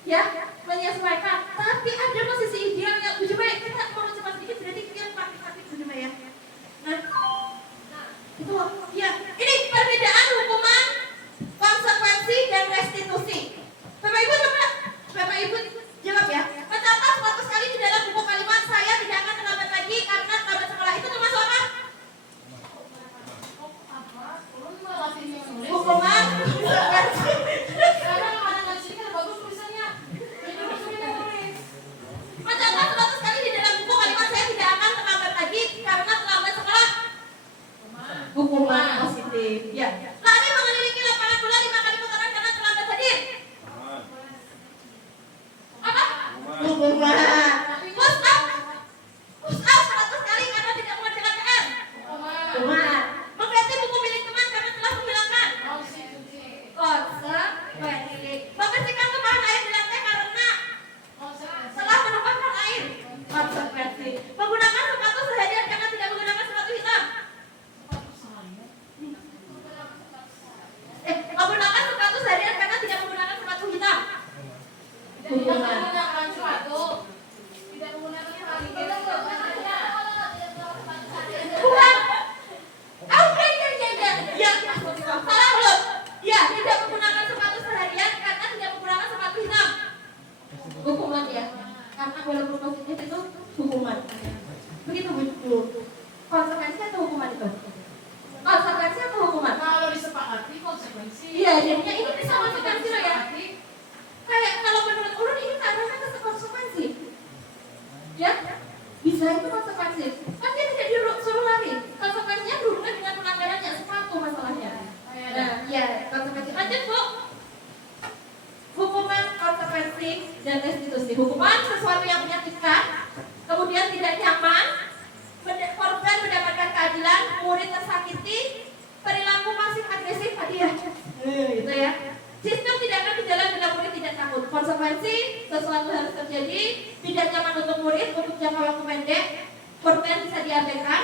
ya, menyesuaikan. Tapi ada posisi ideal yang Bu Juma, kita mau cepat sedikit berarti kita praktik Bu Juma ya. Nah, itu ya, ini perbedaan hukuman, konsekuensi dan restitusi. Bapak Ibu coba, Bapak Ibu jawab ya. Mencatat 100 kali di dalam buku kalimat saya tidak akan terlambat lagi karena terlambat sekolah itu termasuk apa? Hukuman, konsekuensi. Mencatat 100 kali di dalam buku kalimat saya tidak akan terlambat lagi karena terlambat sekolah. Hukuman positif. Ya. Lari mengelilingi lapangan bola 5 kali putaran karena terlambat hadir. Apa? Hukuman. Push up 100 kali karena tidak mengerjakan PR. Hukuman. Mengganti buku milik teman karena telah menghilangkan. Konsekuensi. Membersihkan tumpahan air di lantai karena setelah menumpahkan air. Konsekuensi. Menggunakan sepatu seharian karena tidak menggunakan sepatu hitam. Menggunakan sepatu seharian karena tidak menggunakan sepatu hitam. Hukuman. Bukan. Ya, salah belum? Ya, tidak menggunakan sepatu seharian karena tidak menggunakan sepatu hitam. Hukuman ya. Karena walaupun positif itu hukuman. Begitu Bu. Konsekuensi atau hukuman itu? Konsekuensi atau hukuman? Kalau disepakati konsekuensi. Iya, jadinya ini bisa konsekuensi loh ya. Kayak kalau menurut ulun ini karena konsekuensi. Ya, bisa itu konsekuensi. Kan dia tidak disuruh lari. Konsekuensinya berhubungan dengan pelanggarannya sepatu masalahnya. Nah, ya konsekuensi. Lanjut Bu. Hukuman, konsekuensi, dan restitusi. Hukuman sesuatu yang menyakitkan, kemudian tidak nyaman, korban mendapatkan keadilan, murid tersakiti, perilaku pasif agresif tadi ya. Gitu ya. Sistem tidak akan berjalan bila murid tidak takut. Konsekuensi, sesuatu harus terjadi, tidak nyaman untuk murid untuk jangka waktu pendek, korban bisa diabaikan,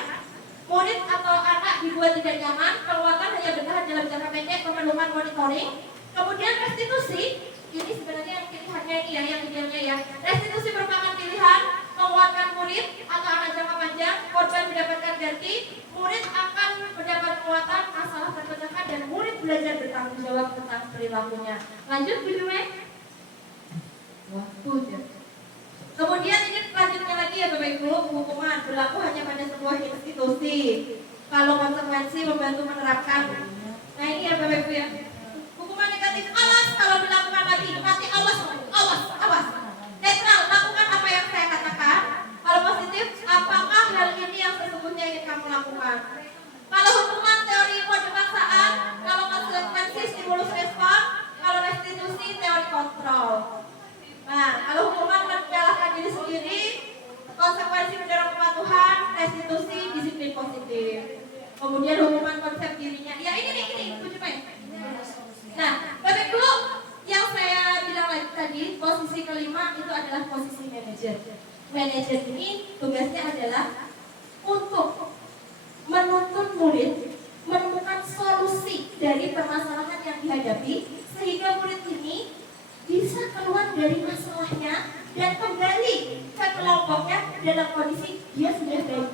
murid atau anak dibuat tidak nyaman, penguatan hanya bertahan dalam jangka pendek, memerlukan monitoring. Kemudian restitusi, ini sebenarnya yang pilihannya ini ya, yang idealnya ya. Restitusi merupakan pilihan, menguatkan murid atau anak jangka panjang, korban mendapatkan ganti, murid akan mendapat penguatan, masalah terpecahkan, dan murid belajar bertanggung jawab tentang perilakunya. Lanjut Bu Jume. Waktu ya. Kemudian ini lanjutnya lagi ya Bapak Ibu, hukuman berlaku hanya pada sebuah institusi. Kalau konsekuensi membantu menerapkan. Nah ini ya Bapak Ibu ya. Hukuman negatif, awas kalau dilakukan lagi, nanti awas. Netral, lakukan apa yang saya katakan. Kalau positif, apakah hal ini yang sesungguhnya ingin kamu lakukan? Kalau hukuman teori kode paksaan, kalau konsekuensi stimulus respon, kalau restitusi teori kontrol. Nah, kalau hukuman menyalahkan diri sendiri, konsekuensi mendorong kepatuhan, restitusi disiplin positif. Kemudian hukuman konsep dirinya. Ya ini Bu Jume. Nah, Bapak Ibu, yang saya bilang lagi tadi, posisi kelima itu adalah posisi manajer. Manajer ini tugasnya adalah untuk menuntun murid menemukan solusi dari permasalahan yang dihadapi sehingga murid ini bisa keluar dari masalahnya dan kembali ke kelompoknya dalam kondisi dia sudah baik.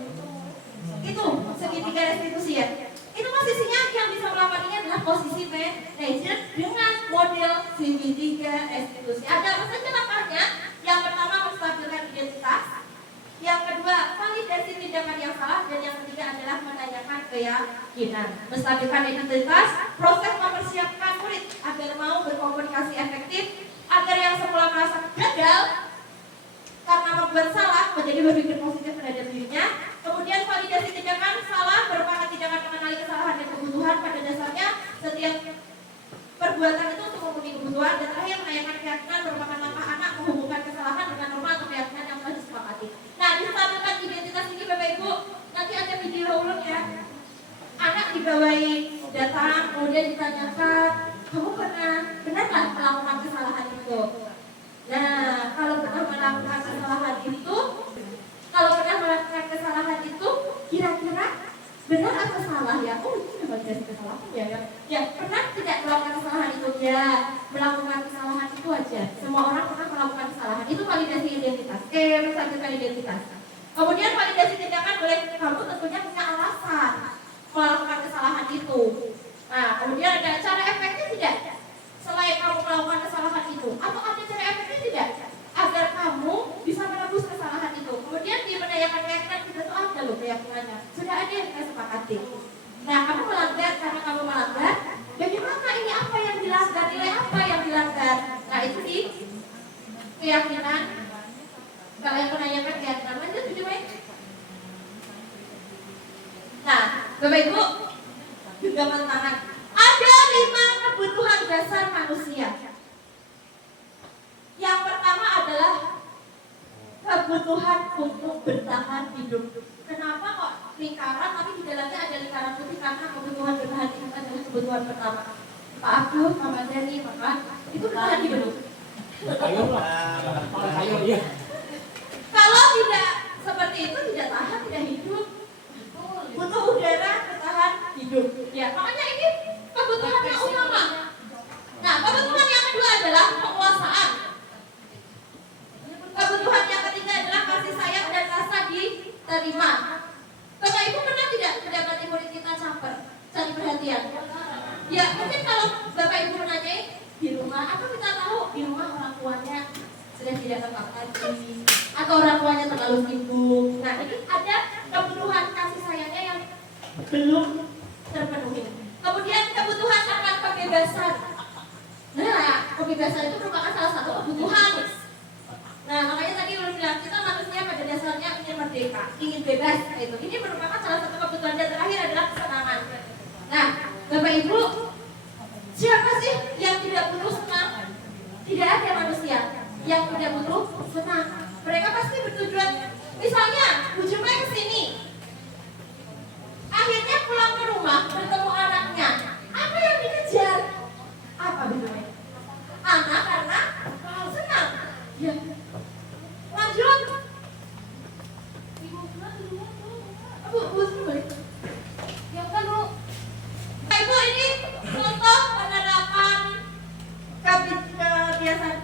Itu segitiga restitusi ya. Itu posisinya yang bisa melakukan ini adalah posisi manajer dengan model CV3 restitusi. Ada apa saja langkahnya? Yang pertama menstabilkan identitas, yang kedua validasi tindakan yang salah, dan yang ketiga adalah menanyakan keyakinan. Menstabilkan identitas, proses mempersiapkan murid agar mau berkomunikasi efektif, agar yang semula merasa gagal karena membuat salah menjadi berpikir positif terhadap dirinya. Kemudian validasi tindakan salah merupakan tindakan mengenali kesalahan dan kebutuhan. Pada dasarnya setiap perbuatan itu untuk memenuhi kebutuhan. Dan terakhir menanyakan keyakinan merupakan langkah anak menghubungkan kesalahan dengan norma atau keyakinan yang telah disepakati. Nah, distabilkan identitas ini Bapak Ibu, nanti ada video ulang ya. Anak dibawahi datang, kemudian ditanyakan, kamu benarkah melakukan kesalahan itu? Nah, kalau pernah melakukan kesalahan itu, kira-kira benar atau salah ya? Oh, itu memang dari kesalahan ya. Ya, pernah tidak melakukan kesalahan itu? Ya, melakukan kesalahan itu aja. Semua orang pernah itu validasi identitas. Menciptakan identitas. Kemudian validasi tindakan boleh kamu tentunya punya alasan melakukan kesalahan itu. Nah, kemudian ada cara efeknya tidak? Selain kamu melakukan kesalahan itu, atau ada cara efeknya tidak? Agar kamu bisa menebus kesalahan itu. Kemudian di menanyakan keyakinan kita tuh ada loh keyakinannya. Sudah ada yang kita sepakati. Nah, kamu melanggar karena kamu melanggar. Bagaimana ini apa yang dilanggar? Nilai apa yang dilanggar? Nah, itu di keyakinan. Kalau yang menanyakan keyakinan lanjut tujuh baik. Nah, Bapak Ibu genggaman tangan. Ada 5 kebutuhan dasar manusia. Yang pertama adalah kebutuhan untuk bertahan hidup. Kenapa kok lingkaran tapi di dalamnya ada lingkaran putih? Karena kebutuhan bertahan hidup adalah kebutuhan pertama. Pak Abdul, Mama Dani, makan itu bertahan hidup. Kalau tidak seperti itu tidak tahan, tidak hidup. Butuh udara bertahan hidup. Ya, makanya ini kebutuhan yang utama. Nah, kebutuhan yang kedua adalah penguasaan. Kebutuhan yang ketiga adalah kasih sayang dan rasa diterima. Bapak Ibu pernah tidak mendapati murid kita caper, cari perhatian? Ya, mungkin kalau Bapak Ibu menanyai di rumah, apa kita tahu di rumah orang tuanya sudah tidak tetap lagi, atau orang tuanya terlalu sibuk. Nah, ini ada kebutuhan kasih sayangnya yang belum terpenuhi. Kemudian kebutuhan akan kebebasan. Nah, kebebasan itu merupakan salah satu kebutuhan. Nah, makanya tadi udah bilang kita manusia pada dasarnya ingin merdeka, ingin bebas. Itu. Ini merupakan salah satu kebutuhan dan terakhir adalah kesenangan. Nah, Bapak Ibu, siapa sih yang tidak butuh senang? Tidak ada manusia yang tidak butuh senang. Mereka pasti bertujuan. Misalnya, Bu Jumae kesini, akhirnya pulang ke rumah bertemu anaknya. Apa yang dikejar? Apa Bu Jumae? Anak karena senang. Ya. Lanjut. Bu balik. Ya bukan Bu. Ibu ini contoh penerapan kebiasaan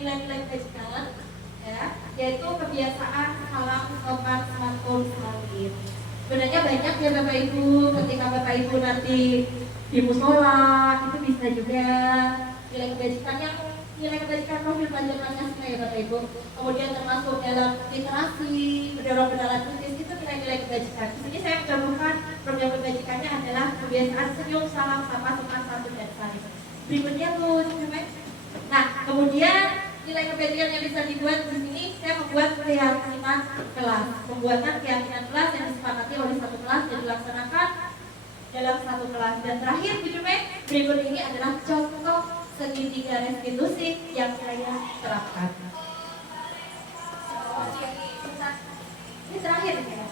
nilai-nilai kebajikan, ya, yaitu kebiasaan salam, sopan, santun, salin. Sebenarnya banyak ya Bapak Ibu, ketika Bapak Ibu nanti di musola itu bisa juga nilai kebajikan profil pelajar Pancasila ya Bapak Ibu. Kemudian termasuk dalam literasi, mendorong kenalan kritis itu nilai-nilai kebajikan. Di sini saya mencontohkan program kebajikannya adalah kebiasaan senyum, salam, sapa, sopan, santun, dan salin. Berikutnya tuh, nah kemudian nilai kebajikan yang bisa dibuat di sini saya membuat keyakinan kelas, pembuatan keyakinan kelas yang disepakati oleh satu kelas dan dilaksanakan dalam satu kelas. Dan terakhir berikut ini adalah contoh segitiga restitusi yang saya terapkan. Ini terakhir ya.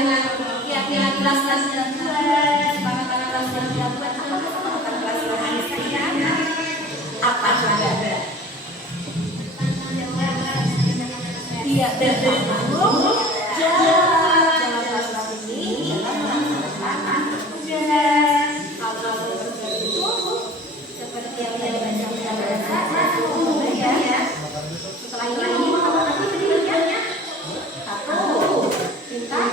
Kira-kira kelas 9 bahkan kelas 9 bahkan kelas 9 apa coba? Iya, betul. Dalam kelas ini melaksanakan tugas. Kalau itu seperti yang kita baca ya. Setelah ini nanti berikutnya satu cinta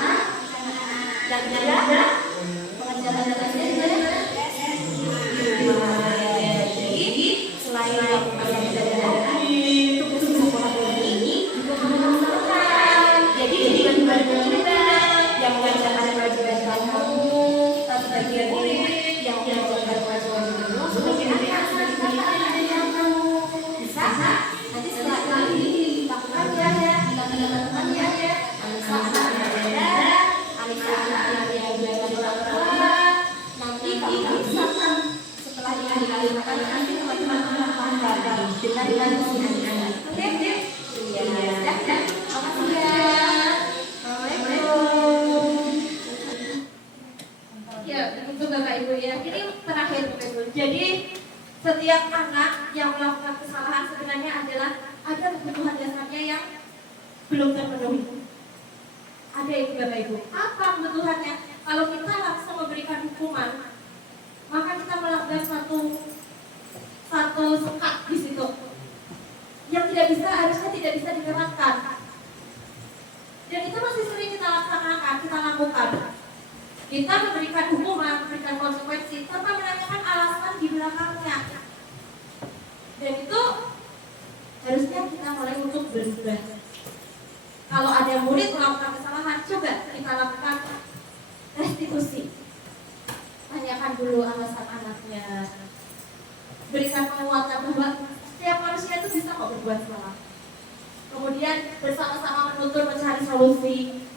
dan juga pengajaran jadi selain melakukan tugas-tugas ini juga melaksanakan. Jadi bagian kita yang mengerjakan kewajiban kamu, bagian murid yang mengerjakan kewajiban kamu, sebagian anak sebagai kamu bisa nanti setelah ini lakukan ya, dilakukan ya, Anissa nanti kamu bisa setelah ini dilakukan nanti teman-teman akan kembali dengan anak-anak. Oke? Iya. Makasih ya. Ya, itu Bapak Ibu ya. Ini terakhir Bapak Ibu. Jadi setiap anak yang melakukan kesalahan sebenarnya adalah ada kebutuhan dasarnya yang belum terpenuhi. Ada itu Bapak Ibu. Apa kebutuhannya? Kalau kita langsung memberikan hukuman, maka kita melakukan satu sekat di situ yang harusnya tidak bisa diterapkan. Dan itu masih sering kita lakukan. Kita memberikan hukuman, memberikan konsekuensi tanpa menanyakan alasan di belakangnya. Dan itu harusnya kita mulai untuk berubah. Kalau ada murid melakukan kesalahan, coba kita lakukan restitusi. Tanyakan dulu alasan anaknya. Berikan penguatan bahwa setiap manusia itu bisa kok berbuat salah. Kemudian bersama-sama menutur mencari solusi.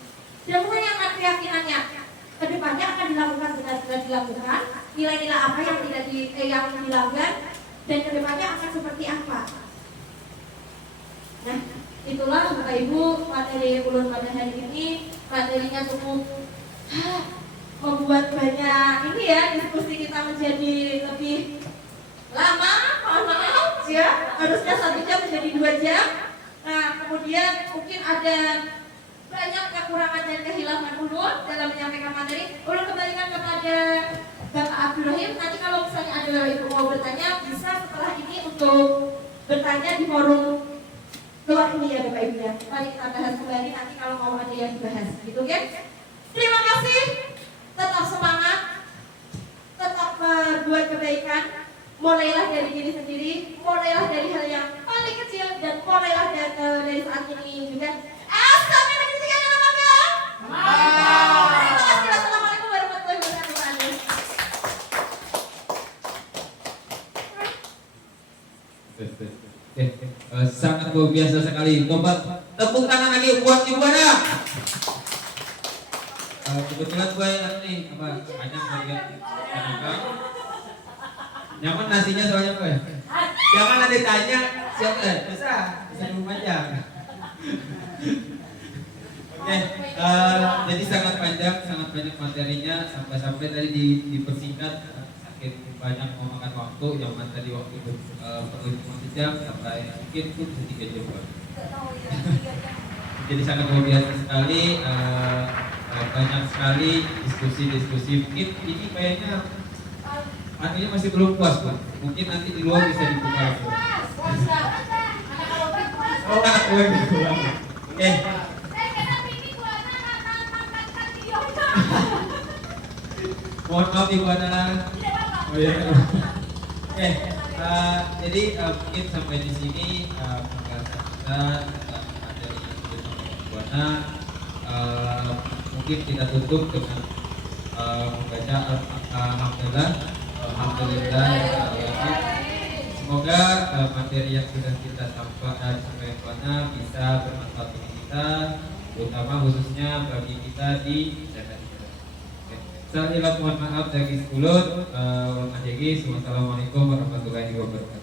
Dan menanyakan keyakinannya. Kedepannya akan dilakukan benar-benar dilakukan. Nilai-nilai apa yang yang dilanggar dan kedepannya akan seperti apa. Nah, itulah Bapak Ibu materi ulun pada hari ini. Materinya cukup membuat banyak ini ya, diskusi kita menjadi lebih lama. Mohon maaf ya, harusnya 1 jam menjadi 2 jam. Nah, kemudian mungkin ada banyak kekurangan dan kehilangan ulun dalam menyampaikan materi. Ulun kembalikan kepada Bapak Abdurrahim. Nanti kalau misalnya ada Ibu mau bertanya, bisa setelah ini untuk bertanya di forum luar ini ya Bapak Ibu ya. Mari kita bahas kembali nanti kalau mau ada yang dibahas, gitu kan? Terima kasih. Tetap semangat, tetap berbuat kebaikan. Mulailah dari diri sendiri, mulailah dari hal yang paling kecil dan mulailah dari saat ini juga. Sampai berjumpa di dalam magang. Terima kasih. Wassalamualaikum warahmatullahi wabarakatuh. Sangat luar biasa sekali. Coba tepuk tangan lagi buat Ibu Ana. Kebetulan gue nih banyak bagian nyaman nasinya soalnya gue. Jangan ada tanya siapa bisa panjang. Oke, jadi sangat banyak materinya sampai tadi dipersingkat. Banyak memakan waktu, yang tadi waktu itu perlu 5 jam sampai mungkin pun 3 jam. Jadi sangat luar biasa sekali, banyak sekali diskusi. Mungkin ini kayaknya artinya masih belum puas, Pak. Mungkin nanti di luar bisa dibuka. Oh, anak gue gitu. Oke. Mohon maaf Ibu Ana. Oh iya. Oke, jadi mungkin sampai di sini pembahasan kita tentang materi yang sudah Ibu Ana. Mungkin kita tutup dengan membaca Alhamdulillah. Semoga materi yang sudah kita sampaikan Ibu Ana bisa bermanfaat bagi kita, terutama khususnya bagi kita di Jakarta. Saya mohon maaf dari seluruh Mas Jegi. Wassalamualaikum warahmatullahi wabarakatuh.